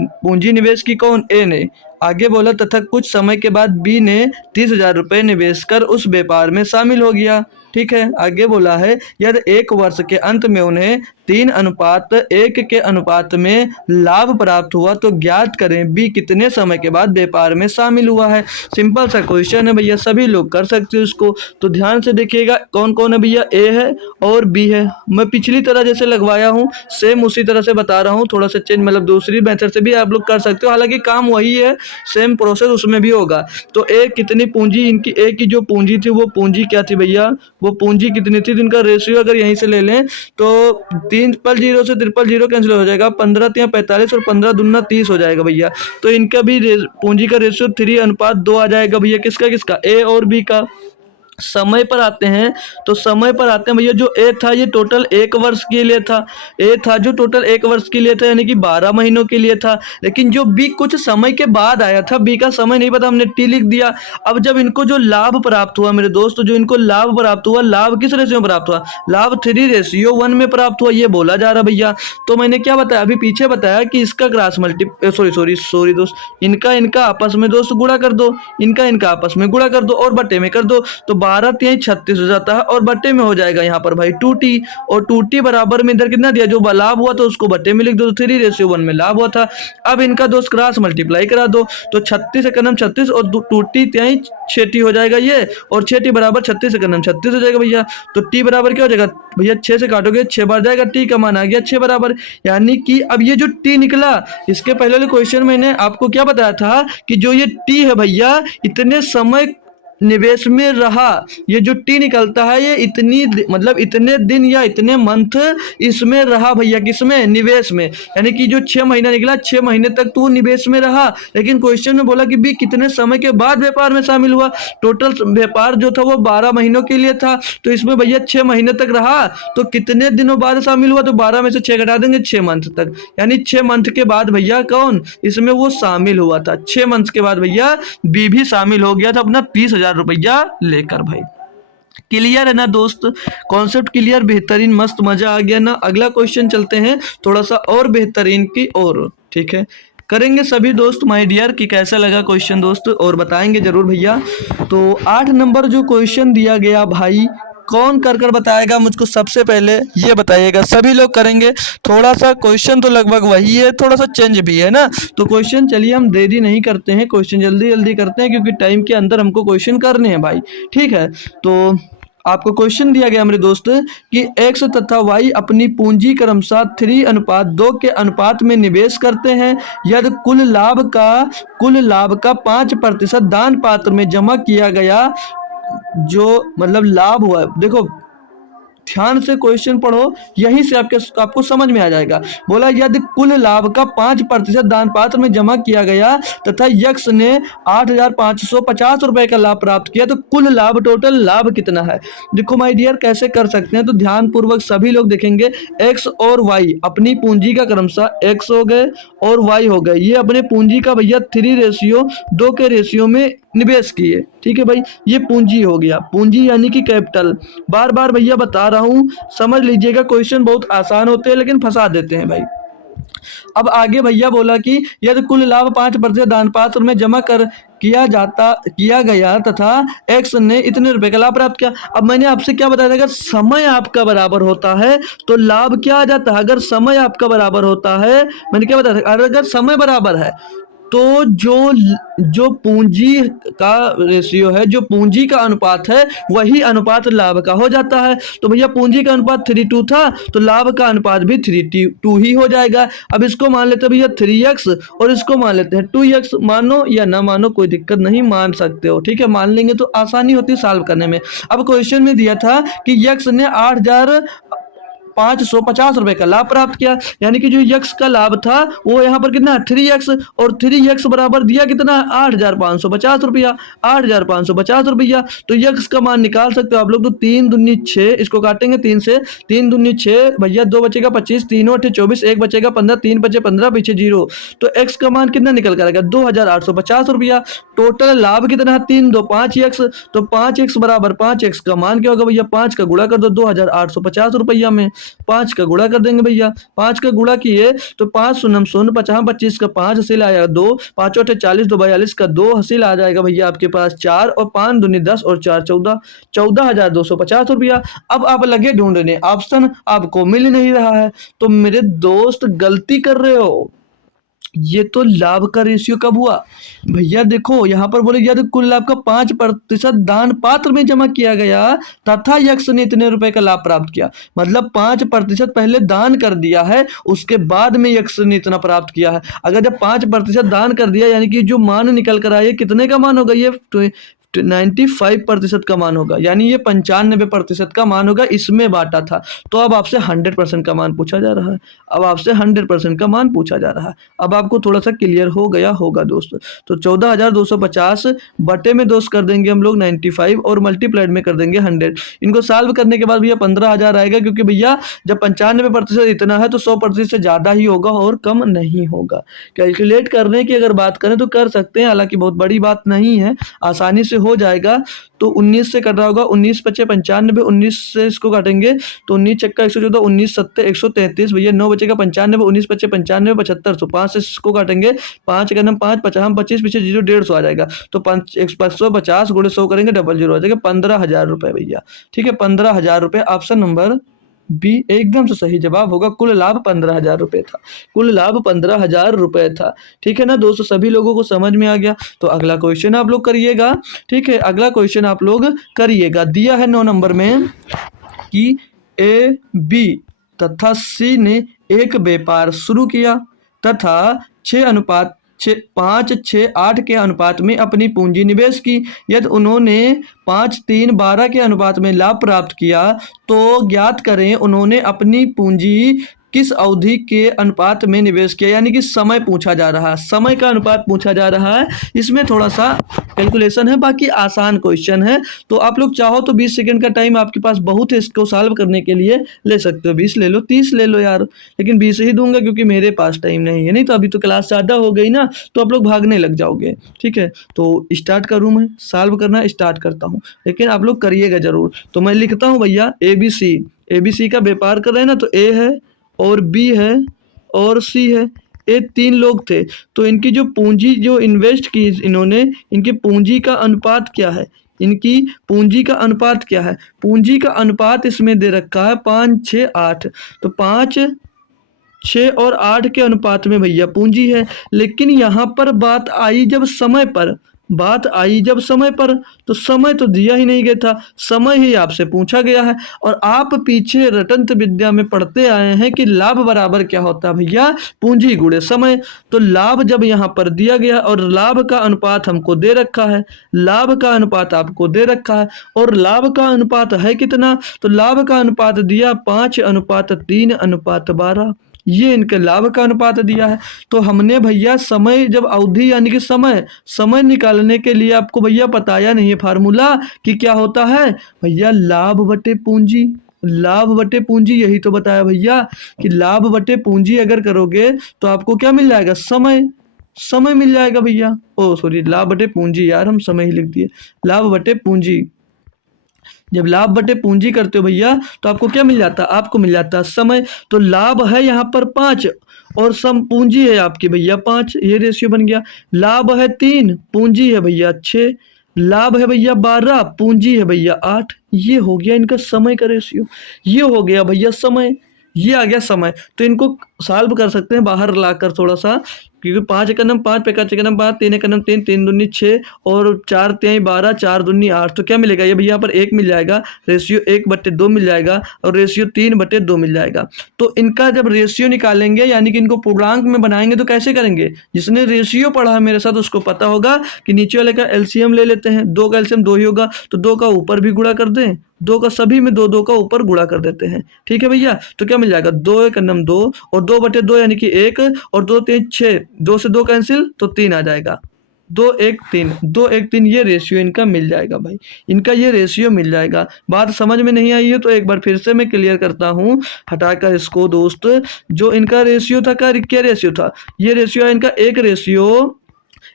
पूंजी निवेश की, कौन, ए ने। आगे बोला तथा कुछ समय के बाद बी ने 30,000 रुपये निवेश कर उस व्यापार में शामिल हो गया, ठीक है। आगे बोला है यदि 1 वर्ष के अंत में उन्हें 3:1 के अनुपात में लाभ प्राप्त हुआ तो ज्ञात करें बी कितने समय के बाद व्यापार में शामिल हुआ है। सिंपल सा क्वेश्चन है भैया, सभी लोग कर सकते हो इसको। तो ध्यान से देखिएगा कौन कौन है भैया, ए है और बी है। मैं पिछली तरह जैसे लगवाया हूँ सेम उसी तरह से बता रहा हूँ, थोड़ा सा चेंज, मतलब दूसरी मेथड से भी आप लोग कर सकते हो, हालांकि काम वही है, सेम प्रोसेस उसमें भी होगा। तो ए कितनी पूंजी, इनकी ए की जो पूंजी थी वो पूंजी क्या थी भैया, वो पूंजी कितनी थी, इनका रेशियो अगर यहीं से ले लें तो 3 0 से 0 कैंसिल हो जाएगा, 15 × 45 और 15 दूना 30 हो जाएगा भैया। तो इनका भी पूंजी का रेशियो 3:2 आ जाएगा भैया, किसका किसका, ए और बी का। समय पर आते हैं, तो समय पर आते हैं भैया, जो ए था ये टोटल 1 वर्ष के लिए था, ए था जो टोटल 1 वर्ष के लिए था यानी कि 12 महीनों के लिए था। लेकिन जो बी कुछ समय के बाद आया था, बी का समय नहीं पता, हमने टी लिख दिया। अब जब इनको जो लाभ प्राप्त हुआ मेरे दोस्त, जो इनको लाभ प्राप्त हुआ, लाभ किस रेशियो में प्राप्त हुआ, लाभ 3:1 में प्राप्त हुआ, ये बोला जा रहा भैया। तो मैंने क्या बताया अभी पीछे बताया कि इसका क्रॉस सॉरी दोस्त, इनका आपस में दोस्त गुणा कर दो, इनका आपस में गुणा कर दो और बटे में कर दो, तो 12×3 = 36 हो जाता है, और बटे में हो जाएगा यहाँ पर भाई 2t, और 2t बराबर में इधर कितना दिया, जो लाभ हुआ तो उसको बटे में लिख दो, 3:1 में लाभ हुआ था। अब इनका दोस्त क्रॉस मल्टीप्लाई करा दो, तो 36 से कदम 36 और 2t 6t हो जाएगा ये, और 6t बराबर 36 से कदम 36 हो जाएगा भैया। तो t बराबर क्या हो जाएगा भैया, 6 से काटोगे 6 बार जाएगा, t का मान आ गया 6 बराबर। यानी कि अब ये जो t निकला, इसके पहले वाले क्वेश्चन मैंने आपको क्या बताया था कि जो ये t है भैया इतने समय निवेश में रहा, ये जो टी निकलता है ये मतलब इतने दिन या इतने मंथ इसमें रहा भैया, किसमें, निवेश में। यानी कि जो 6 महीना निकला, 6 महीने तक तो निवेश में रहा। लेकिन क्वेश्चन में बोला कि भी कितने समय के बाद व्यापार में शामिल हुआ। टोटल व्यापार जो था वो 12 महीनों के लिए था, तो इसमें भैया 6 महीने तक रहा, तो कितने दिनों बाद शामिल हुआ, तो 12 में से 6 घटा देंगे, 6 मंथ तक। यानी 6 मंथ के बाद भैया कौन इसमें वो शामिल हुआ था। 6 मंथ के बाद भैया बी भी शामिल हो गया था अपना 30,000 रुपया लेकर भाई। क्लियर है ना दोस्त, कॉन्सेप्ट क्लियर, बेहतरीन, मस्त, मजा आ गया ना। अगला क्वेश्चन चलते हैं थोड़ा सा और बेहतरीन की ओर, ठीक है। करेंगे सभी दोस्त माय डियर कि कैसा लगा क्वेश्चन दोस्त, और बताएंगे जरूर भैया। तो 8 नंबर जो क्वेश्चन दिया गया भाई, कौन कर बताएगा मुझको, सबसे पहले ये बताइएगा। सभी लोग करेंगे, थोड़ा सा क्वेश्चन तो लगभग वही है, थोड़ा सा चेंज भी है ना। तो क्वेश्चन चलिए हम देरी नहीं करते हैं, क्वेश्चन जल्दी जल्दी करते हैं, क्योंकि टाइम के अंदर हमको क्वेश्चन करने हैं भाई, ठीक है। तो आपको क्वेश्चन दिया गया मेरे दोस्त कि एक्स तथा वाई अपनी पूंजी क्रमशः 3:2 के अनुपात में निवेश करते हैं। यदि कुल लाभ का 5% दान पात्र में जमा किया गया, जो मतलब लाभ हुआ, देखो ध्यान से क्वेश्चन पढ़ो, यहीं से आपको समझ में आ जाएगा। बोला यदि कुल लाभ का 5% दान पात्र में जमा किया गया तथा यक्स ने 8,550 रुपए का लाभ प्राप्त किया, तो कुल लाभ, टोटल लाभ कितना है। देखो माय डियर कैसे कर सकते हैं, तो ध्यान पूर्वक सभी लोग देखेंगे। एक्स और वाई अपनी पूंजी का क्रमशः, एक्स हो गए और वाई हो गए, ये अपने पूंजी का भैया 3:2 के रेशियो में निवेश किए, ठीक है भाई। ये पूंजी हो गया, पूंजी यानी कि कैपिटल। बार बार भैया बता रहा हूं, समझ लीजिएगा, क्वेश्चन बहुत आसान होते हैं लेकिन फंसा देते हैं भाई। अब आगे भैया बोला कि यदि कुल लाभ 5% दान पात्र में जमा कर किया गया तथा एक्स ने इतने रुपए का लाभ प्राप्त किया। अब मैंने आपसे क्या बताया था, अगर समय आपका बराबर होता है तो लाभ क्या आ जाता है। अगर समय आपका बराबर होता है, मैंने क्या बताया था, अगर समय बराबर है तो जो पूंजी का रेशियो है, जो पूंजी का अनुपात है, वही अनुपात लाभ का हो जाता है। तो भैया पूंजी का अनुपात 3:2 था, तो लाभ का अनुपात भी 3:2 ही हो जाएगा। अब इसको मान लेते हैं भैया 3x, और इसको मान लेते हैं 2x। मानो या ना मानो कोई दिक्कत नहीं, मान सकते हो, ठीक है। मान लेंगे तो आसानी होती है सॉल्व करने में। अब क्वेश्चन में दिया था कि यक्स ने 8,550 रुपए का लाभ प्राप्त किया, यानी कि जो यक्स का लाभ था वो यहाँ पर कितना है, 3x, और 3x बराबर दिया कितना है, 8,550 रुपया, 8,550 रुपया। तो यक्स का मान निकाल सकते हो आप लोग। तो 3 दूनी 6, इसको काटेंगे 3 से, 3 दूनी 6 भैया, 2 बचेगा 25, 3 8 24, 1 बचेगा 15, 3 बचे 15, पीछे 0। तो एक्स का मान कितना निकल कर आएगा, 2,850 रुपया। टोटल लाभ कितना है, 3 2 5x, तो 5x बराबर 5x का मान क्या होगा भैया, 5 का गुणा कर दो 2,850 रुपया में, 5 का गुणा कर देंगे भैया। 5 का गुणा किए तो 5 शून्य शून्य, 50 25 का 5 हासिल आएगा 2, 5 8 40, 2 42 का 2 हासिल आ जाएगा भैया आपके पास 4, और 5 दूनी 10 और 4 14, 14,250 रुपया। अब आप लगे ढूंढने, ऑप्शन आपको मिल नहीं रहा है, तो मेरे दोस्त गलती कर रहे हो। ये तो लाभ का रेशियो कब हुआ भैया, देखो यहाँ पर बोले यदि कुल लाभ का 5% दान पात्र में जमा किया गया तथा यक्स ने इतने रुपए का लाभ प्राप्त किया, मतलब 5% पहले दान कर दिया है, उसके बाद में यक्स ने इतना प्राप्त किया है। अगर जब 5% दान कर दिया, यानी कि जो मान निकल कर आए कितने का मान होगा, ये 95% का मान होगा, यानी ये 95% का मान होगा, इसमें बांटा था। तो अब आपसे 100% का मान पूछा जा रहा है, अब आपसे 100% का मान पूछा जा रहा है। अब आपको थोड़ा सा क्लियर हो गया होगा दोस्त। तो 14,250 बटे में दोस्त कर देंगे हम लोग 95, और मल्टीप्लाइड में कर देंगे 100। इनको सॉल्व करने के बाद भैया 15,000 आएगा, क्योंकि भैया जब 95% इतना है तो 100% से ज़्यादा ही होगा और कम नहीं होगा। कैलकुलेट करने की अगर बात करें तो कर सकते हैं, हालांकि बहुत बड़ी बात नहीं है, आसानी से हो जाएगा। तो 19 से कट रहा होगा, 19 पचे 95, 19 से इसको काटेंगे तो 19 चक्का 114, 19 सत्ते 133 भैया, 9 बचेगा 95, 19 पचे 95, 75, तो 5 से इसको काटेंगे, 5 का 5 50 25, पीछे 0 150 आ जाएगा। तो 550 गुणे 100 करेंगे, 00 आ जाएगा, 15,000 रुपये भैया, ठीक है। 15,000 रुपये, ऑप्शन नंबर बी एकदम से सही जवाब होगा। कुल लाभ 15,000 रुपये था, कुल लाभ 15,000 रुपये था, ठीक है ना दोस्तों। सभी लोगों को समझ में आ गया। तो अगला क्वेश्चन आप लोग करिएगा, ठीक है। अगला क्वेश्चन आप लोग करिएगा, दिया है 9 नंबर में कि ए बी तथा सी ने एक व्यापार शुरू किया तथा 6 अनुपात 5-6-8 के अनुपात में अपनी पूंजी निवेश की। यदि उन्होंने 5-3-12 के अनुपात में लाभ प्राप्त किया तो ज्ञात करें उन्होंने अपनी पूंजी किस अवधि के अनुपात में निवेश किया, यानी कि समय पूछा जा रहा है, समय का अनुपात पूछा जा रहा है। इसमें थोड़ा सा कैलकुलेशन है, बाकी आसान क्वेश्चन है। तो आप लोग चाहो तो 20 सेकंड का टाइम आपके पास बहुत है, इसको सॉल्व करने के लिए ले सकते हो। 20 ले लो, 30 ले लो यार, लेकिन 20 ही दूंगा क्योंकि मेरे पास टाइम नहीं है। नहीं तो अभी तो क्लास ज़्यादा हो गई ना, तो आप लोग भागने लग जाओगे। ठीक है, तो स्टार्ट करूँ मैं? सॉल्व करना स्टार्ट करता हूँ, लेकिन आप लोग करिएगा ज़रूर। तो मैं लिखता हूँ भैया ABC का व्यापार कर रहे हैं ना, तो ए है और बी है और सी है। ये 3 लोग थे, तो इनकी जो पूंजी जो इन्वेस्ट की इन्होंने, इनकी पूंजी का अनुपात क्या है? इनकी पूंजी का अनुपात क्या है? पूंजी का अनुपात इसमें दे रखा है 5-6-8। तो 5, 6 और 8 के अनुपात में भैया पूंजी है। लेकिन यहाँ पर बात आई जब समय पर, तो समय तो दिया ही नहीं गया था, समय ही आपसे पूछा गया है। और आप पीछे रटंत विद्या में पढ़ते आए हैं कि लाभ बराबर क्या होता है भैया? पूंजी गुणे समय। तो लाभ जब यहाँ पर दिया गया और लाभ का अनुपात हमको दे रखा है, लाभ का अनुपात आपको दे रखा है, और लाभ का अनुपात है कितना? तो लाभ का अनुपात दिया 5:3:12, ये इनके लाभ का अनुपात दिया है। तो हमने भैया समय जब अवधि यानी कि समय निकालने के लिए आपको भैया बताया नहीं है फार्मूला कि क्या होता है भैया? लाभ बटे पूंजी, लाभ बटे पूंजी, यही तो बताया भैया कि लाभ बटे पूंजी अगर करोगे तो आपको क्या मिल जाएगा? समय मिल जाएगा भैया। ओ सॉरी, लाभ बटे पूंजी, यार हम समय ही लिख दिए। लाभ बटे पूंजी, जब लाभ बटे पूंजी करते हो भैया तो आपको क्या मिल जाता है? आपको मिल जाता है समय। तो लाभ है यहाँ पर 5 और सम पूंजी है आपकी भैया 5, ये रेशियो बन गया। लाभ है 3, पूंजी है भैया 6, लाभ है भैया 12, पूंजी है भैया 8। ये हो गया इनका समय का रेशियो, ये हो गया भैया समय, ये आ गया समय। तो इनको सॉल्व कर सकते हैं बाहर लाकर थोड़ा सा, क्योंकि 5 एकम 5, 5 एकम 5, 3 एकम 3, 3 दूनी 6 और 4 तिहाई 12, 4 दूनी 8। तो क्या मिलेगा? ये भैया यहाँ पर 1 मिल जाएगा, रेशियो 1/2 मिल जाएगा और रेशियो 3/2 मिल जाएगा। तो इनका जब रेशियो निकालेंगे यानी कि इनको पूर्णांक में बनाएंगे तो कैसे करेंगे? जिसने रेशियो पढ़ा है मेरे साथ उसको पता होगा कि नीचे वाले का एलसीएम ले लेते हैं। 2 का एलसीएम 2 ही होगा, तो 2 का ऊपर भी गुणा कर दें, 2 का सभी में 2 का ऊपर गुणा कर देते हैं। ठीक है भैया, तो क्या मिल जाएगा? 2 एकम 2 और 2/2 यानी कि 1 और 2 3 6, 2 से 2 कैंसिल तो 3 आ जाएगा। 2 1 3, 2 1 3, ये रेशियो इनका मिल जाएगा भाई, इनका ये रेशियो मिल जाएगा। बात समझ में नहीं आई है तो एक बार फिर से मैं क्लियर करता हूँ हटाकर इसको दोस्त। जो इनका रेशियो था, क्या रेशियो था? ये रेशियो है इनका 1/2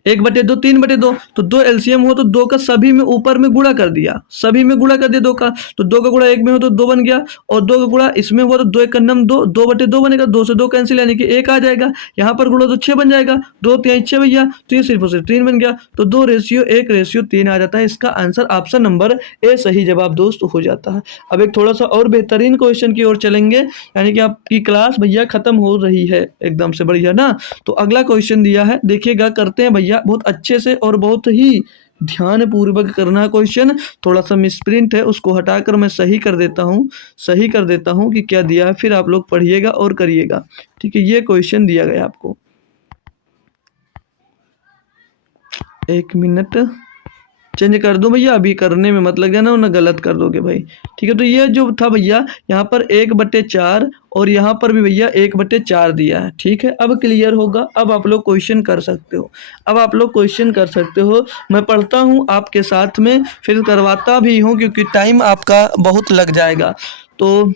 3/2। तो 2 एलसीएम हो तो 2 का सभी में ऊपर में गुणा कर दिया, सभी में गुणा कर दिया 2 का, तो 2 का गुणा 1 में हो तो 2 बन गया, और 2 का गुणा इसमें हुआ तो 2 एकम 2, 2/2 बनेगा, 2 से 2 कैंसिल यानी कि 1 आ जाएगा। यहाँ पर गुणा तो 6 बन जाएगा, 2 तिहाई 6 भैया, तो ये सिर्फ और सिर्फ 3 बन गया। तो 2 रेशियो 1 रेशियो 3 आ जाता है। इसका आंसर ऑप्शन नंबर ए सही जवाब दोस्त हो जाता है। अब एक थोड़ा सा और बेहतरीन क्वेश्चन की ओर चलेंगे, यानी कि आपकी क्लास भैया खत्म हो रही है एकदम से बढ़िया ना। तो अगला क्वेश्चन दिया है, देखिएगा, करते हैं भैया बहुत अच्छे से और बहुत ही ध्यान पूर्वक करना क्वेश्चन। थोड़ा सा मिसप्रिंट है, उसको हटाकर मैं सही कर देता हूँ कि क्या दिया है, फिर आप लोग पढ़िएगा और करिएगा। ठीक है, ये क्वेश्चन दिया गया आपको, 1 मिनट चेंज कर दूं भैया, अभी करने में मत लग जाना ना, गलत कर दोगे भाई। ठीक है, तो ये जो था भैया यहाँ पर 1/4 और यहाँ पर भी भैया 1/4 दिया है। ठीक है, अब क्लियर होगा, अब आप लोग क्वेश्चन कर सकते हो। मैं पढ़ता हूँ आपके साथ में, फिर करवाता भी हूँ क्योंकि टाइम आपका बहुत लग जाएगा। तो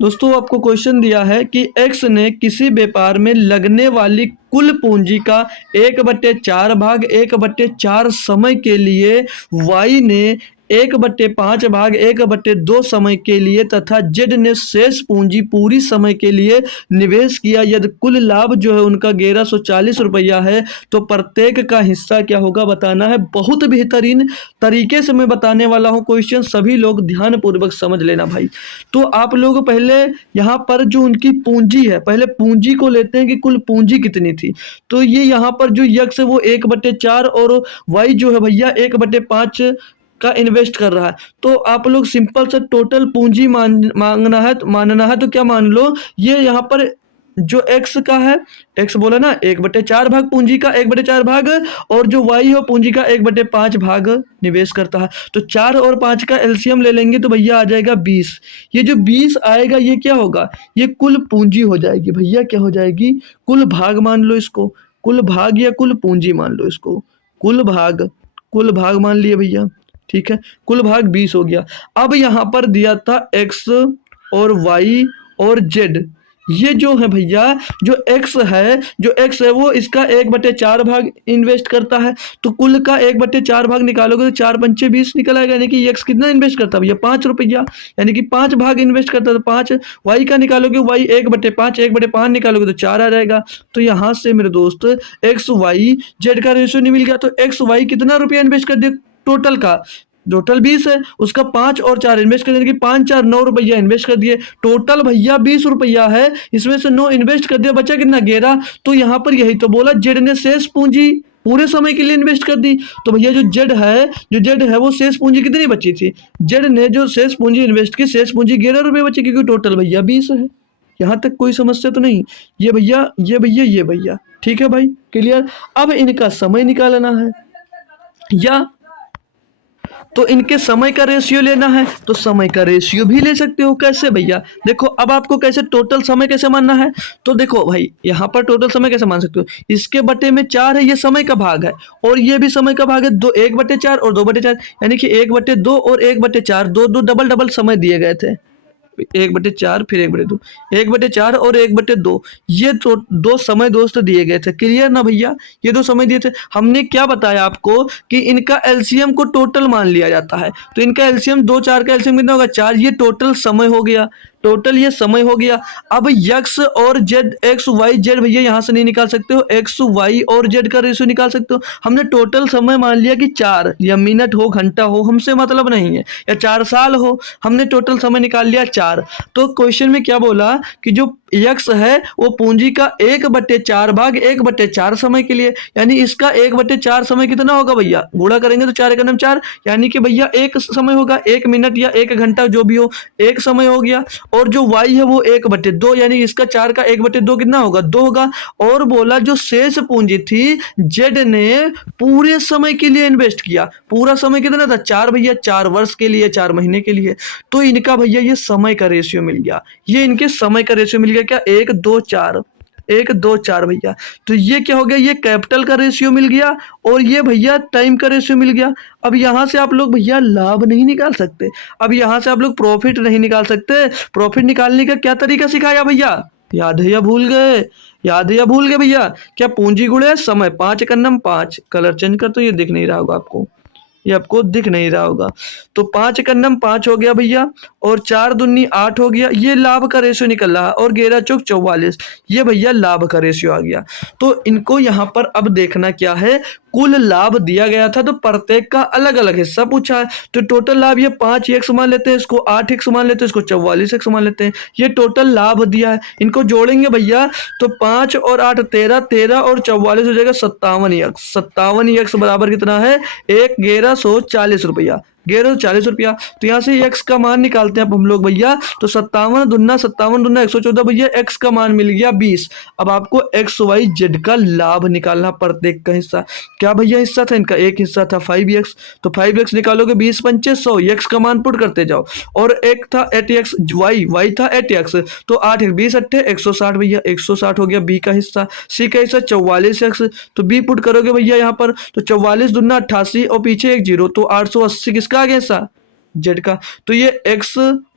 दोस्तों आपको क्वेश्चन दिया है कि एक्स ने किसी व्यापार में लगने वाली कुल पूंजी का 1/4 भाग 1/4 समय के लिए वाई ने 1/5 भाग 1/2 समय के लिए तथा जेड ने शेष पूंजी पूरी समय के लिए निवेश किया। यदि कुल लाभ जो है उनका 1140 रुपया है तो प्रत्येक का हिस्सा क्या होगा बताना है। बहुत बेहतरीन तरीके से मैं बताने वाला हूँ क्वेश्चन, सभी लोग ध्यान पूर्वक समझ लेना भाई। तो आप लोग पहले यहाँ पर जो उनकी पूंजी है, पहले पूंजी को लेते हैं कि कुल पूंजी कितनी थी। तो ये यहाँ पर जो यक्स है वो 1/4 और वाई जो है भैया 1/5 का इन्वेस्ट कर रहा है। तो आप लोग सिंपल से टोटल पूंजी मानना है तो क्या मान लो, ये यहाँ पर जो एक्स का है, एक्स बोला ना 1/4 भाग पूंजी का 1/4 भाग, और जो वाई हो पूंजी का 1/5 भाग निवेश करता है। तो 4 और 5 का एलसीएम ले लेंगे तो भैया आ जाएगा 20। ये जो 20 आएगा ये क्या होगा, ये कुल पूंजी हो जाएगी भैया, क्या हो जाएगी, कुल भाग मान लो इसको, कुल भाग या कुल पूंजी मान लो इसको, कुल भाग, कुल भाग मान लिए भैया, ठीक है, कुल भाग 20 हो गया। अब यहाँ पर दिया था एक्स और वाई और जेड, ये जो है भैया, जो एक्स है, जो एक्स है वो इसका 1/4 भाग इन्वेस्ट करता है, तो कुल का 1/4 भाग निकालोगे तो 4×5 = 20 निकल आएगा, यानी कि एक्स कितना इन्वेस्ट करता है भैया, 5 रुपया, यानी कि 5 भाग इन्वेस्ट करता है, तो 5। वाई का निकालोगे, वाई 1/5, 1/5 निकालोगे तो 4 आ जाएगा। तो यहाँ से मेरे दोस्त एक्स वाई जेड का रेशियो नहीं मिल गया, तो एक्स वाई कितना रुपया इन्वेस्ट कर दिया टोटल का, टोटल 20 है, उसका 5 और 4 इन्वेस्ट कर देने की, 5 4 9 रुपया इन्वेस्ट कर दिए, टोटल भैया 20 रुपया है, इसमें से 9 इन्वेस्ट कर दिया, बचा कितना 11। तो यहाँ पर यही तो बोला, जेड ने शेष पूंजी पूरे समय के लिए इन्वेस्ट कर दी। तो भैया जो जेड है, जो जेड है वो शेष पूंजी कितनी बची थी, जेड ने जो शेष पूंजी इन्वेस्ट की, शेष पूंजी 11 रुपये बची, क्योंकि टोटल भैया 20 है। यहाँ तक कोई समस्या तो नहीं, ये भैया ये भैया ये भैया, ठीक है भाई, क्लियर। अब इनका समय निकालना है, या तो इनके समय का रेशियो लेना है, तो समय का रेशियो भी ले सकते हो। कैसे भैया, देखो अब आपको कैसे टोटल समय कैसे मानना है, तो देखो भाई यहाँ पर टोटल समय कैसे मान सकते हो, इसके बटे में 4 है, ये समय का भाग है, और ये भी समय का भाग है, 1/4 और 2/4, यानी कि 1/2 और 1/4, दो दो डबल डबल समय दिए गए थे, 1/4 फिर 1/2, 1/4 और 1/2, ये तो दो समय दोस्त दिए गए थे, क्लियर ना भैया, ये दो समय दिए थे। हमने क्या बताया आपको कि इनका एलसीएम को टोटल मान लिया जाता है, तो इनका एलसीएम 2 4 का एलसीएम कितना होगा 4, ये टोटल समय हो गया, टोटल ये समय हो गया। अब एक्स और जेड, एक्स वाई जेड भैया यहाँ से नहीं निकाल सकते हो, एक्स वाई और जेड का रेशियो निकाल सकते हो। हमने टोटल समय मान लिया कि 4, या मिनट हो घंटा हो हमसे मतलब नहीं है, या 4 साल हो, हमने टोटल समय निकाल लिया 4। तो क्वेश्चन में क्या बोला कि जो एक्स है वो पूंजी का 1/4 भाग 1/4 समय के लिए, यानी इसका 1/4 समय कितना होगा भैया, गुणा करेंगे तो 4 × 4, यानी कि भैया एक समय होगा, 1 मिनट या 1 घंटा जो भी हो, एक समय हो गया। और जो y है वो 1/2, यानी इसका 4 का 1/2 कितना होगा, 2 होगा। और बोला जो शेष पूंजी थी जेड ने पूरे समय के लिए इन्वेस्ट किया, पूरा समय कितना था 4 भैया, 4 वर्ष के लिए, 4 महीने के लिए। तो इनका भैया ये समय का रेशियो मिल गया, ये इनके समय का रेशियो मिल गया, क्या 1 2 4, 1 2 4 भैया। तो ये क्या हो गया, ये कैपिटल का रेशियो मिल गया, और ये भैया टाइम का रेशियो मिल गया। अब यहाँ से आप लोग भैया लाभ नहीं निकाल सकते, अब यहाँ से आप लोग प्रॉफिट नहीं निकाल सकते। प्रॉफिट निकालने का क्या तरीका सिखाया भैया, याद है या भूल गए, याद है या भूल गए भैया, क्या पूंजी गुणे समय, 5 × 5, कलर चेंज कर, तो ये दिख नहीं रहा होगा आपको, ये आपको दिख नहीं रहा होगा। तो 5 × 5 हो गया भैया, और 4 दूनी 8 हो गया, ये लाभ का रेशियो निकल रहा है, और 11 चौक 44, ये भैया लाभ का रेशियो आ गया। तो इनको यहाँ पर अब देखना क्या है, कुल लाभ दिया गया था, तो प्रत्येक का अलग अलग हिस्सा पूछा है। तो टोटल लाभ ये 5x मान लेते हैं, इसको 8x मान लेते हैं, इसको 44x मान लेते हैं, ये टोटल लाभ दिया है। इनको जोड़ेंगे भैया तो 5 और 8 13, 13 और 44 हो जाएगा 57x, 57x बराबर कितना है, 1140 रुपया, 1140 रुपया। तो यहाँ से x का मान निकालते हैं अब हम लोग भैया, तो 57 दूना 114 भैया, x का मान मिल गया 20। अब आपको एक्स वाई जेड का लाभ निकालना, प्रत्येक का हिस्सा। क्या भैया हिस्सा था इनका, एक हिस्सा था 5x, तो 5x निकालोगे 20 पंचे 100, x का मान पुट करते जाओ, और एक था 8x, y था 8x, तो 8 20 8 160 भैया, 160 हो गया b का हिस्सा। c का हिस्सा 44x, तो b पुट करोगे भैया यहाँ पर, तो 44 दूना 88 और पीछे एक 0, तो 880 किसका आ गया हिस्सा, जेड का। तो ये एक्स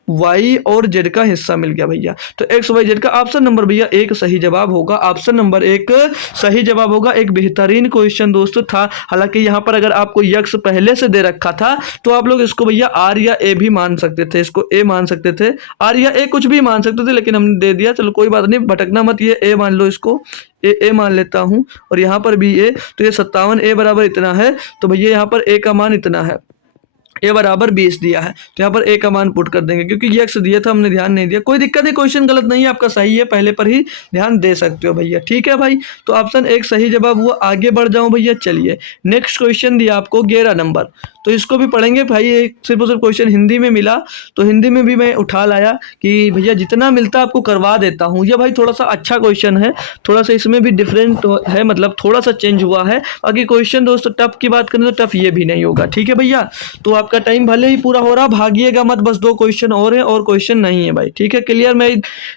वाई और जेड का हिस्सा मिल गया भैया। तो एक्स वाई जेड का ऑप्शन नंबर भैया एक सही जवाब होगा, ऑप्शन नंबर एक सही जवाब होगा। एक बेहतरीन क्वेश्चन दोस्तों था, हालांकि यहाँ पर अगर आपको यक्स पहले से दे रखा था तो आप लोग इसको भैया आर या ए भी मान सकते थे, इसको ए मान सकते थे, आर या ए कुछ भी मान सकते थे, लेकिन हमने दे दिया, चलो कोई बात नहीं, भटकना मत, ये ए मान लो, इसको ए मान लेता हूं, और यहाँ पर भी ए, तो ये 57 ए बराबर इतना है, तो भैया यहाँ पर ए का मान इतना है, ए बराबर 20 दिया है, तो यहाँ पर ए का मान पुट कर देंगे क्योंकि ये एक्स दिया था, हमने ध्यान नहीं दिया। कोई दिक्कत नहीं, क्वेश्चन गलत नहीं है आपका, सही है, पहले पर ही ध्यान दे सकते हो भैया। ठीक है भाई, तो ऑप्शन एक सही जवाब हुआ। आगे बढ़ जाऊं भैया, चलिए नेक्स्ट क्वेश्चन दिया आपको 11 नंबर, तो इसको भी पढ़ेंगे भाई। एक सिर्फ और सिर्फ क्वेश्चन हिंदी में मिला, तो हिंदी में भी मैं उठा लाया कि भैया जितना मिलता आपको करवा देता हूँ। ये भाई थोड़ा सा अच्छा क्वेश्चन है, थोड़ा सा इसमें भी डिफरेंट है, मतलब थोड़ा सा चेंज हुआ है। बाकी क्वेश्चन दोस्तों टफ की बात करें तो टफ ये भी नहीं होगा। ठीक है भैया, तो आपका टाइम भले ही पूरा हो रहा, भागिएगा मत, बस 2 क्वेश्चन और है, और क्वेश्चन नहीं है भाई। ठीक है, क्लियर मैं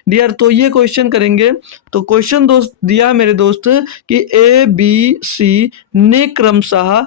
डियर। तो ये क्वेश्चन करेंगे, तो क्वेश्चन दोस्त दिया है मेरे दोस्त कि ए बी सी ने क्रमशः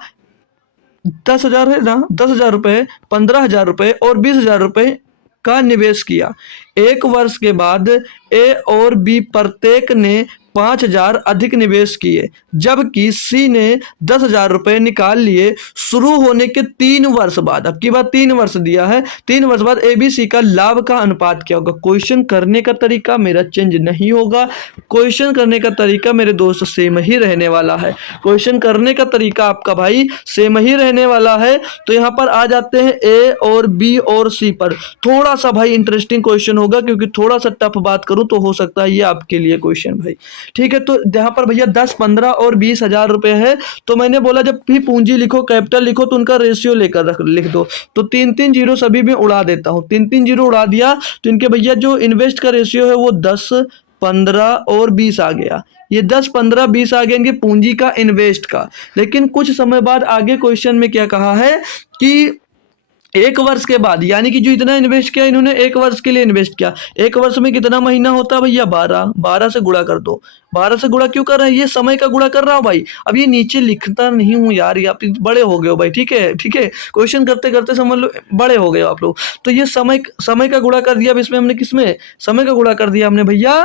10,000 है ना, 10,000 रुपये, 15,000 रुपये और 20,000 रुपये का निवेश किया। एक वर्ष के बाद ए और बी प्रत्येक ने 5,000 अधिक निवेश किए, जबकि सी ने 10,000 रुपये निकाल लिए शुरू होने के 3 वर्ष बाद। अब की बात 3 वर्ष दिया है, 3 वर्ष बाद ए बी सी का लाभ का अनुपात क्या होगा। क्वेश्चन करने का तरीका मेरा चेंज नहीं होगा, क्वेश्चन करने का तरीका मेरे दोस्त सेम ही रहने वाला है। क्वेश्चन करने का तरीका आपका भाई सेम ही रहने वाला है। तो यहाँ पर आ जाते हैं ए और बी और सी पर। थोड़ा सा भाई इंटरेस्टिंग क्वेश्चन होगा, क्योंकि थोड़ा सा टफ बात करूं तो हो सकता है ये आपके लिए क्वेश्चन भाई। ठीक है, तो यहाँ पर भैया 10, 15 और 20,000 रुपए है, तो मैंने बोला जब भी पूंजी लिखो, कैपिटल लिखो, तो उनका रेशियो लेकर लिख दो। तो 3-3 जीरो सभी में उड़ा देता हूँ, 3-3 जीरो उड़ा दिया, तो इनके भैया जो इन्वेस्ट का रेशियो है वो 10, 15 और 20 आ गया। ये 10, 15, 20 आ गया इनकी पूंजी का, इन्वेस्ट का। लेकिन कुछ समय बाद आगे क्वेश्चन में क्या कहा है कि एक वर्ष के बाद, यानी कि जो इतना इन्वेस्ट किया इन्होंने, एक वर्ष के लिए इन्वेस्ट किया। एक वर्ष में कितना महीना होता है भैया, 12, 12 से गुणा कर दो। 12 से गुणा क्यों कर रहे हैं, ये समय का गुणा कर रहा हूँ भाई। अब ये नीचे लिखता नहीं हूँ यार, ये आप बड़े हो गए हो भाई। ठीक है, ठीक है, क्वेश्चन करते करते समझ लो बड़े हो गए हो आप लोग। तो ये समय का गुणा कर दिया। अब इसमें हमने किसमें समय का गुणा कर दिया हमने भैया,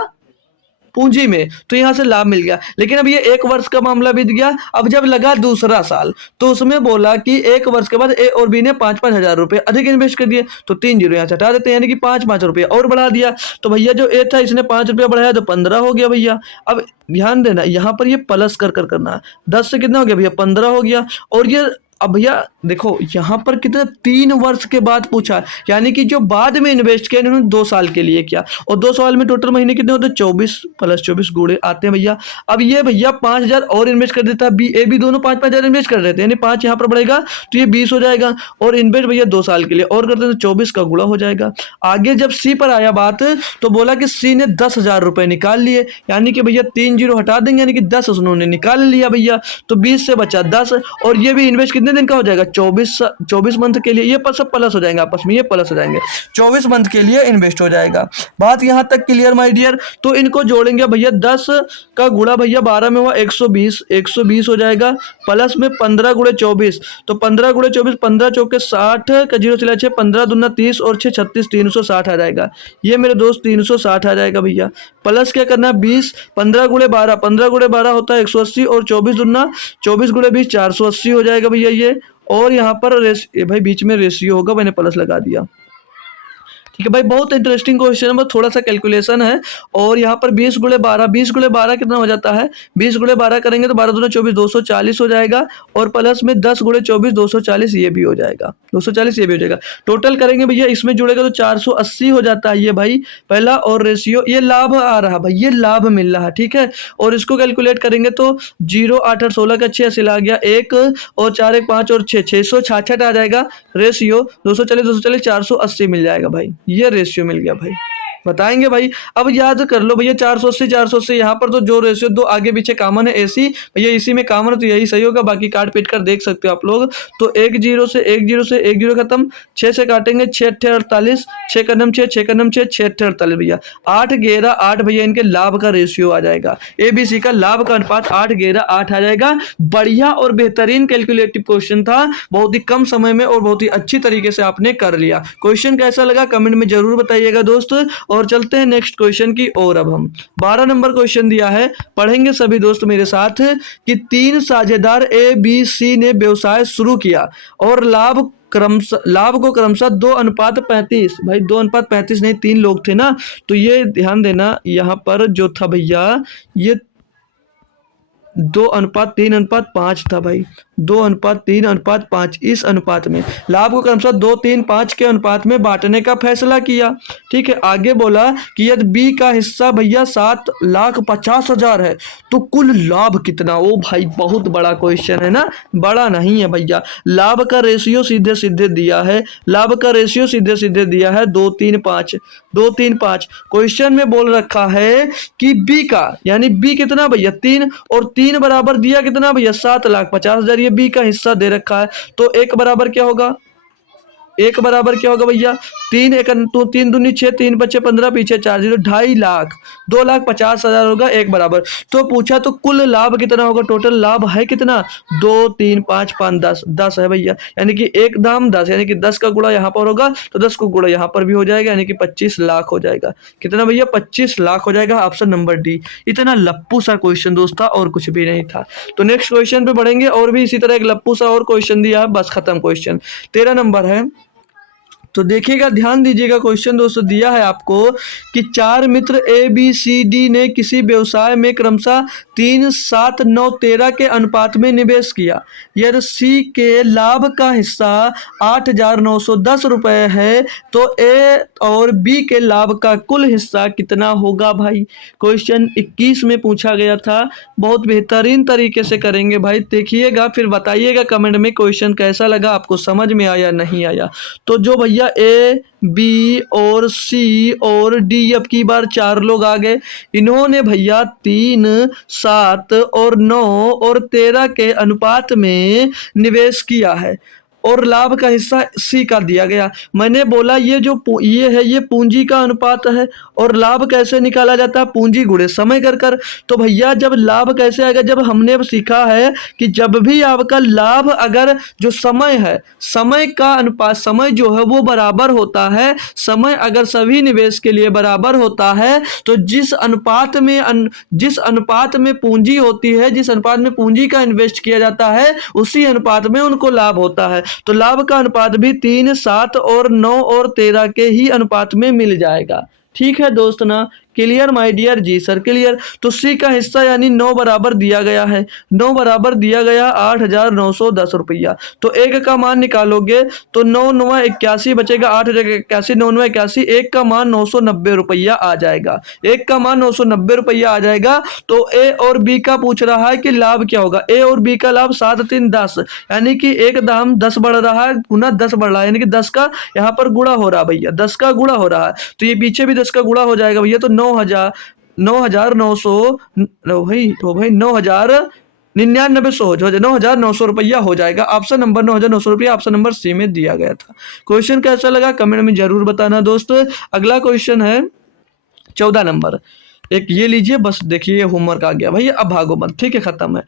पूंजी में, तो यहां से लाभ मिल गया। लेकिन अब ये एक वर्ष का मामला बीत गया। अब जब लगा दूसरा साल, तो उसमें बोला कि एक वर्ष के बाद ए और बी ने 5-5 हजार रुपए अधिक इन्वेस्ट कर दिए, तो 3 जीरो यहां से हटा देते हैं, यानी कि 5-5 रुपये और बढ़ा दिया। तो भैया जो ए था इसने 5 रुपया बढ़ाया, तो 15 हो गया भैया। अब ध्यान देना, यहां पर ये प्लस कर करना है। 10 से कितना हो गया भैया, 15 हो गया। और ये अब भैया देखो यहाँ पर कितना 3 वर्ष के बाद पूछा, यानी कि जो बाद में इन्वेस्ट किया इन्होंने 2 साल के लिए किया, और 2 साल में टोटल महीने कितने होते हैं, 24 + 24 गुणे आते हैं भैया। अब ये भैया 5,000 और इन्वेस्ट कर देता है, बी ए बी दोनों 5-5 हजार इन्वेस्ट कर देते हैं, यानी 5 यहाँ पर बढ़ेगा तो ये 20 हो जाएगा। और इन्वेस्ट भैया 2 साल के लिए और करते हैं तो 24 का गुणा हो जाएगा। आगे जब सी पर आया बात, तो बोला कि सी ने 10,000 रुपए निकाल लिए, यानी कि भैया 3 जीरो हटा देंगे, यानी कि 10 उन्होंने निकाल लिया भैया। तो 20 से बचा 10, और ये भी इन्वेस्ट कितने दिन का हो जाएगा, 24 मंथ के लिए। ये सब प्लस हो जाएंगे आपस में, ये प्लस हो जाएंगे, 24 मंथ के लिए इन्वेस्ट हो जाएगा। बात यहां तक क्लियर माय डियर। तो इनको जोड़ेंगे भैया, 10 का गुणा भैया 12 में हुआ 120, 120 हो जाएगा, प्लस में 15 गुणे 24, तो 15 गुणे 24, 15 चौके 60 का जीरो चला 6, 15 दूना 30 और 6 36, 360 आ जाएगा। ये मेरे दोस्त 360 आ जाएगा भैया। प्लस क्या करना है, 20, 15 गुणे 12, 15 गुणे 12 होता है 180, और 24 दूना 24 गुणे 20, 480 हो जाएगा भैया ये। और यहाँ पर भाई बीच में रेशियो होगा, मैंने प्लस लगा दिया। ठीक है भाई, बहुत इंटरेस्टिंग क्वेश्चन है, बस थोड़ा सा कैलकुलेशन है। और यहाँ पर 20 गुणे 12, 20 गुणे 12 कितना हो जाता है, 20 गुणे 12 करेंगे तो 12 दूना 24, 240 हो जाएगा। और प्लस में 10 गुणे 24, 240 ये भी हो जाएगा, 240 ये भी हो जाएगा। टोटल करेंगे भैया, इसमें जुड़ेगा तो 480 हो जाता है ये भाई पहला। और रेशियो ये लाभ आ रहा भाई, ये लाभ मिल रहा है। ठीक है, और इसको कैलकुलेट करेंगे तो 0, 8, 8, 16 का 6 आ गया, 1 और 4, 1, 5 और 6, 666 आ जाएगा रेशियो। 240, 240, 480 मिल जाएगा भाई, ये रेशियो मिल गया भाई। बताएंगे भाई, अब याद कर लो भैया, 480, 480 यहाँ पर तो जो रेशियो 2 आगे पीछे कॉमन है, एसी भैया इसी में कॉमन है, तो यही सही होगा। बाकी काट पीट कर देख सकते हो आप लोग। तो 1 जीरो से 1 जीरो से 1 जीरो खत्म, 6 से काटेंगे, 6 8 48, 6 का नम 6, 6 का नम 6, 6 8 48 भैया, 8 11 8 भैया इनके लाभ का रेशियो आ जाएगा। एबीसी का लाभ का अनुपात 8 11 8 आ जाएगा। बढ़िया और बेहतरीन कैलकुलेटिव क्वेश्चन था, बहुत ही कम समय में और बहुत ही अच्छी तरीके से आपने कर लिया। क्वेश्चन कैसा लगा कमेंट में जरूर बताइएगा दोस्त। और चलते हैं नेक्स्ट क्वेश्चन की ओर। अब हम 12 नंबर क्वेश्चन दिया है, पढ़ेंगे सभी दोस्त मेरे साथ कि 3 साझेदार ए बी सी ने व्यवसाय शुरू किया और लाभ को क्रमशः 2:35, भाई 2:35 नहीं, 3 लोग थे ना, तो ये ध्यान देना यहाँ पर जो था भैया, ये 2:3:5 था भाई, 2:3:5 इस अनुपात में लाभ को क्रमशः 2:3:5 के अनुपात में बांटने का फैसला किया। ठीक है, आगे बोला कि यदि बी का हिस्सा भैया 7,50,000 है तो कुल लाभ कितना। ओ भाई बहुत बड़ा क्वेश्चन है ना, बड़ा नहीं है भैया। लाभ का रेशियो सीधे सीधे दिया है, लाभ का रेशियो सीधे सीधे दिया है 2:3:5, 2:3:5। क्वेश्चन में बोल रखा है कि बी का यानी बी कितना भैया 3, और 3 बराबर दिया कितना भैया 7,50,000, ये बी का हिस्सा दे रखा है। तो एक बराबर क्या होगा, एक बराबर क्या होगा भैया 3 एक तो 3 दूनी 6, 3 बचे 15, पीछे 4 जीरो, 2.5 लाख, 2,50,000 होगा एक बराबर। तो पूछा तो कुल लाभ कितना होगा, टोटल लाभ है कितना 2 3 5 5 10, 10 है भैया, यानी कि एक दाम 10, यानी कि 10 का गुणा यहाँ पर होगा तो 10 को गुणा यहाँ पर भी हो जाएगा, यानी कि 25 लाख हो जाएगा। कितना भैया 25 लाख हो जाएगा, ऑप्शन नंबर डी। इतना लप्पू सा क्वेश्चन दोस्त था और कुछ भी नहीं था। तो नेक्स्ट क्वेश्चन पे बढ़ेंगे, और भी इसी तरह एक लप्पू सा और क्वेश्चन दिया है, बस खत्म क्वेश्चन। 13 नंबर है, तो देखिएगा ध्यान दीजिएगा, क्वेश्चन दोस्तों दिया है आपको कि 4 मित्र ए बी सी डी ने किसी व्यवसाय में क्रमशः 3 7 9 13 के अनुपात में निवेश किया। यदि सी के लाभ का हिस्सा 8,910 रुपये है तो ए और बी के लाभ का कुल हिस्सा कितना होगा भाई। क्वेश्चन 21 में पूछा गया था, बहुत बेहतरीन तरीके से करेंगे भाई, देखिएगा फिर बताइएगा कमेंट में क्वेश्चन कैसा लगा, आपको समझ में आया नहीं आया। तो जो भैया ए बी और सी और डी, अब की बार 4 लोग आ गए, इन्होंने भैया 3 7 और 9 और 13 के अनुपात में निवेश किया है और लाभ का हिस्सा सी का दिया गया। मैंने बोला ये जो ये है ये पूंजी का अनुपात है, और लाभ कैसे निकाला जाता है, पूंजी गुणे समय कर कर। तो भैया जब लाभ कैसे आएगा, जब हमने अब सीखा है कि जब भी आपका लाभ अगर जो समय है, समय का अनुपात, समय जो है वो बराबर होता है, समय अगर सभी निवेश के लिए बराबर होता है तो जिस अनुपात में पूंजी होती है, जिस अनुपात में पूंजी का इन्वेस्ट किया जाता है, उसी अनुपात में उनको लाभ होता है। तो लाभ का अनुपात भी 3 7 और 9 और 13 के ही अनुपात में मिल जाएगा। ठीक है दोस्त ना, क्लियर माय डियर, जी सर क्लियर। तो सी का हिस्सा यानी 9 बराबर दिया गया है, 9 बराबर दिया गया 8,910 रुपया। तो एक का मान निकालोगे तो 9 9 81 बचेगा, 8 81 9 9 81, एक का मान 990 रुपया आ जाएगा, एक का मान 990 रुपया आ जाएगा। तो ए और बी का पूछ रहा है कि लाभ क्या होगा, ए और बी का लाभ 7 3 10, यानी कि एक दाम 10 बढ़ रहा है, गुना 10 बढ़ रहा है, यानी कि 10 का यहाँ पर गुणा हो रहा है भैया, 10 का गुणा हो रहा है, तो ये पीछे भी 10 का गुणा हो जाएगा भैया। तो 9,900 भाई, तो भाई 9,099 जो 9,900 रुपया हो जाएगा। ऑप्शन नंबर 9,900 रुपया ऑप्शन नंबर सी में दिया गया था। क्वेश्चन कैसा लगा कमेंट में जरूर बताना दोस्त। अगला क्वेश्चन है 14 नंबर, एक ये लीजिए, बस देखिए होमवर्क आ गया भैया, अब भागो मत, ठीक है खत्म है।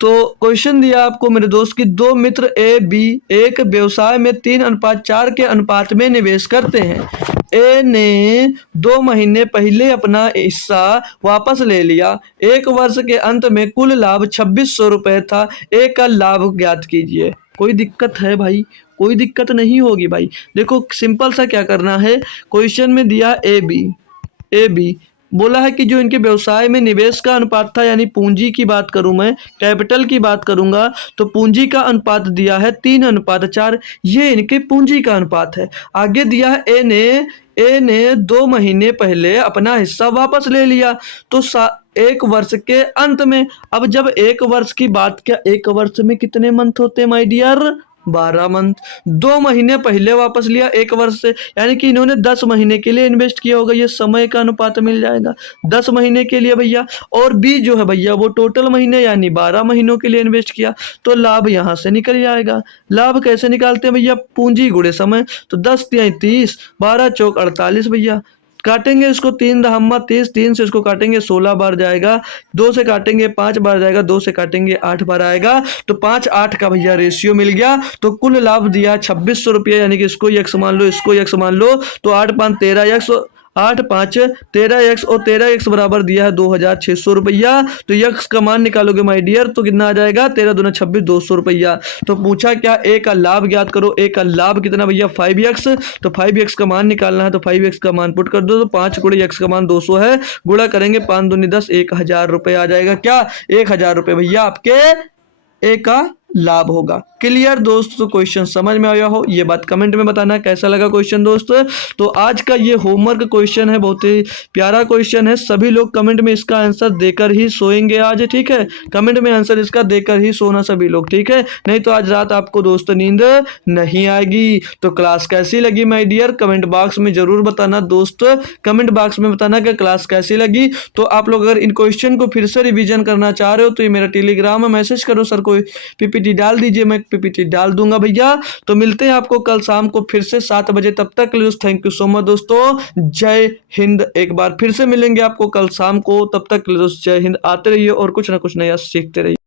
तो क्वेश्चन दिया आपको मेरे दोस्त कि 2 मित्र ए बी एक व्यवसाय में 3:4 के अनुपात में निवेश करते हैं। ए ने 2 महीने पहले अपना हिस्सा वापस ले लिया, 1 वर्ष के अंत में कुल लाभ 2,600 रुपये था। ए का लाभ ज्ञात कीजिए। कोई दिक्कत है भाई, कोई दिक्कत नहीं होगी भाई। देखो सिंपल सा क्या करना है, क्वेश्चन में दिया ए बी बोला है कि जो इनके व्यवसाय में निवेश का अनुपात था, यानी पूंजी की बात करूं मैं, कैपिटल की बात करूंगा तो पूंजी का अनुपात दिया है 3:4, ये इनके पूंजी का अनुपात है। आगे दिया है ए ने 2 महीने पहले अपना हिस्सा वापस ले लिया, तो 1 वर्ष के अंत में। अब जब 1 वर्ष की बात, क्या 1 वर्ष में कितने मंथ होते हैं माय डियर, 12 मंथ। 2 महीने पहले वापस लिया 1 वर्ष से, यानी कि इन्होंने 10 महीने के लिए इन्वेस्ट किया होगा, ये समय का अनुपात मिल जाएगा 10 महीने के लिए भैया। और बी जो है भैया वो टोटल महीने यानी 12 महीनों के लिए इन्वेस्ट किया, तो लाभ यहाँ से निकल जाएगा। लाभ कैसे निकालते हैं भैया, पूंजी गुणे समय, तो 10 तिहाई 30, 12 चौक 48 भैया। काटेंगे इसको 3 दहम्मा 30, 3 से इसको काटेंगे 16 बार जाएगा, 2 से काटेंगे 5 बार जाएगा, 2 से काटेंगे 8 बार आएगा, तो 5 8 का भैया रेशियो मिल गया। तो कुल लाभ दिया 2,600 रुपये, यानी कि इसको x मान लो, इसको x मान लो, तो 8 5 13 x, 8 5 13x और 13x बराबर दिया है 2600 रुपया। तो यक्स का मान निकालोगे माय डियर तो कितना आ जाएगा 13 दूना 26 200 रुपया। तो पूछा क्या ए का लाभ ज्ञात करो। ए का लाभ कितना भैया 5x। तो 5x का मान निकालना है तो 5x का मान पुट कर दो तो 5 गुणे x का मान 200 है। गुणा करेंगे 5 दूनी 10 1000 रुपये आ जाएगा। क्या 1000 रुपये भैया आपके ए का लाभ होगा। क्लियर दोस्तों, क्वेश्चन समझ में आया हो ये बात कमेंट में बताना कैसा लगा क्वेश्चन दोस्तों। तो आज का ये होमवर्क क्वेश्चन है, बहुत ही प्यारा क्वेश्चन है। सभी लोग कमेंट में इसका आंसर देकर ही सोएंगे आज, ठीक है। कमेंट में आंसर इसका देकर ही सोना सभी लोग, ठीक है। नहीं तो आज रात आपको दोस्तों नींद नहीं आएगी। तो क्लास कैसी लगी माय डियर कमेंट बॉक्स में जरूर बताना दोस्तों। कमेंट बॉक्स में बताना कि क्लास कैसी लगी। तो आप लोग अगर इन क्वेश्चन को फिर से रिवीजन करना चाह रहे हो तो ये मेरा टेलीग्राम में मैसेज करो, सर कोई पीपीटी डाल दीजिए, मैं पीपीटी डाल दूंगा भैया। तो मिलते हैं आपको कल शाम को फिर से 7 बजे, तब तक थैंक यू सो मच दोस्तों। जय हिंद। एक बार फिर से मिलेंगे आपको कल शाम को, तब तक जय हिंद। आते रहिए और कुछ ना कुछ नया सीखते रहिए।